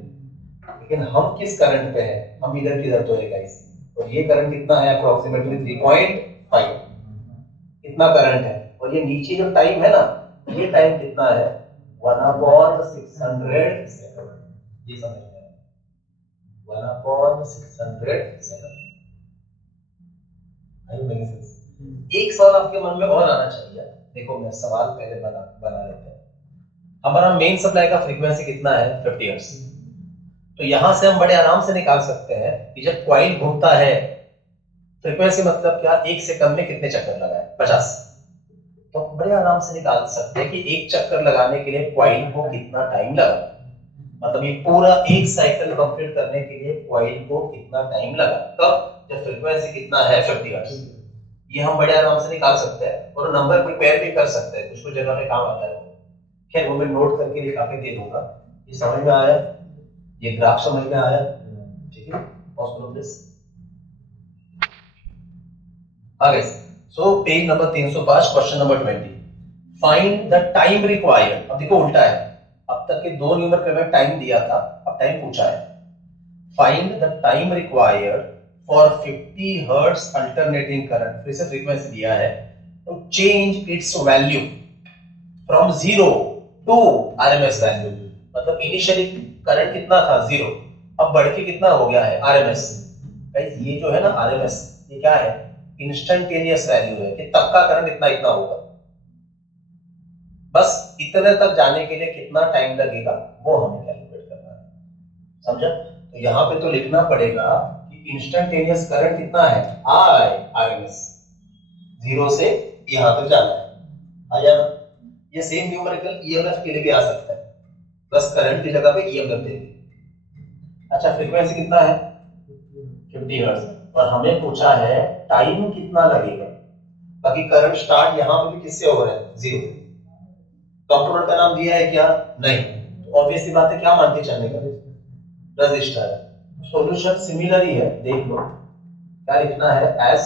लेकिन हम किस करंट पे हैं, हम इधर किधर तो है गाइस, और ये करंट कितना है अप्रोक्सीमेटली 3.5, इतना करंट है। और ये नीचे जो टाइम है ना, ये टाइम कितना है 1/600 सेकंड, ये समझना है 1/600 सेकंड। एक सवाल आपके मन में और आना चाहिए, देखो मैं सवाल पहले बना लेते हैं। हमारा मेन सप्लाई का फ्रीक्वेंसी कितना है 50 हर्ट्ज। तो यहां से हम बड़े आराम से निकाल सकते हैं कि जब कॉइल घूमता है, फ्रीक्वेंसी मतलब क्या, 1 सेकंड में कितने चक्कर लगाए 50। तो बड़े आराम से निकाल सकते हैं कि एक चक्कर लगाने के लिए कॉइल को कितना टाइम लगा, मतलब ये पूरा एक साइकिल कंप्लीट करने के लिए कॉइल को कितना टाइम लगा, कब, जब फ्रीक्वेंसी कितना है 50 हर्ट्ज। ये हम बड़े आराम से निकाल सकते हैं और नंबर प्रिपेयर भी कर सकते हैं, कुछ कुछ जगह पे काम आता है। खैर वो मैं नोट करके लिखा के दे दूंगा। ये समझ में आया, ये ग्राफ समझ में आया, ठीक है। आगे so page number 305 question number 20, find the time required. अब देखो उल्टा है, अब तक के 2 न्यूमेरिकल में टाइम दिया था, अब टाइम पूछा है। Find the time required for 50 hertz alternating current, फिर से फ्रीक्वेंसी दिया है, तो change its value from 0 to RMS value. मतलब इनिशियली करंट कितना था 0, अब बढ़ के कितना हो गया है आरएमएस। गाइस ये जो है ना आरएमएस, ये क्या है, इंस्टेंटेनियस वैल्यू है कि तब का करंट इतना इतना होगा। बस इतने तक जाने के लिए कितना टाइम लगेगा वो हमें कैलकुलेट करना है, समझा। तो यहाँ पे तो लिखना पड़ेगा कि इंस्टेंटेनियस करंट कितना है आई आरएमएस, 0 से यहाँ तक जाना है, आया ना। ये सेम न्यूमेरिकल ईएमएफ के लिए भी आ सकता है, बस करंट की जगह पे ईएमएफ दे दी। अच्छा फ्रीक्वेंसी कितना है 50 हर्ट्ज और हमें पूछा है टाइम कितना लगेगा। बाकी करंट स्टार्ट यहाँ पे भी किससे हो रहा है 0। कंपोनेंट का नाम दिया है क्या, नहीं, तो ऑब्वियसली बात है क्या मान के चलने का, रजिस्टर। सॉल्यूशन सिमिलर ही है, देख लो क्या लिखना है एस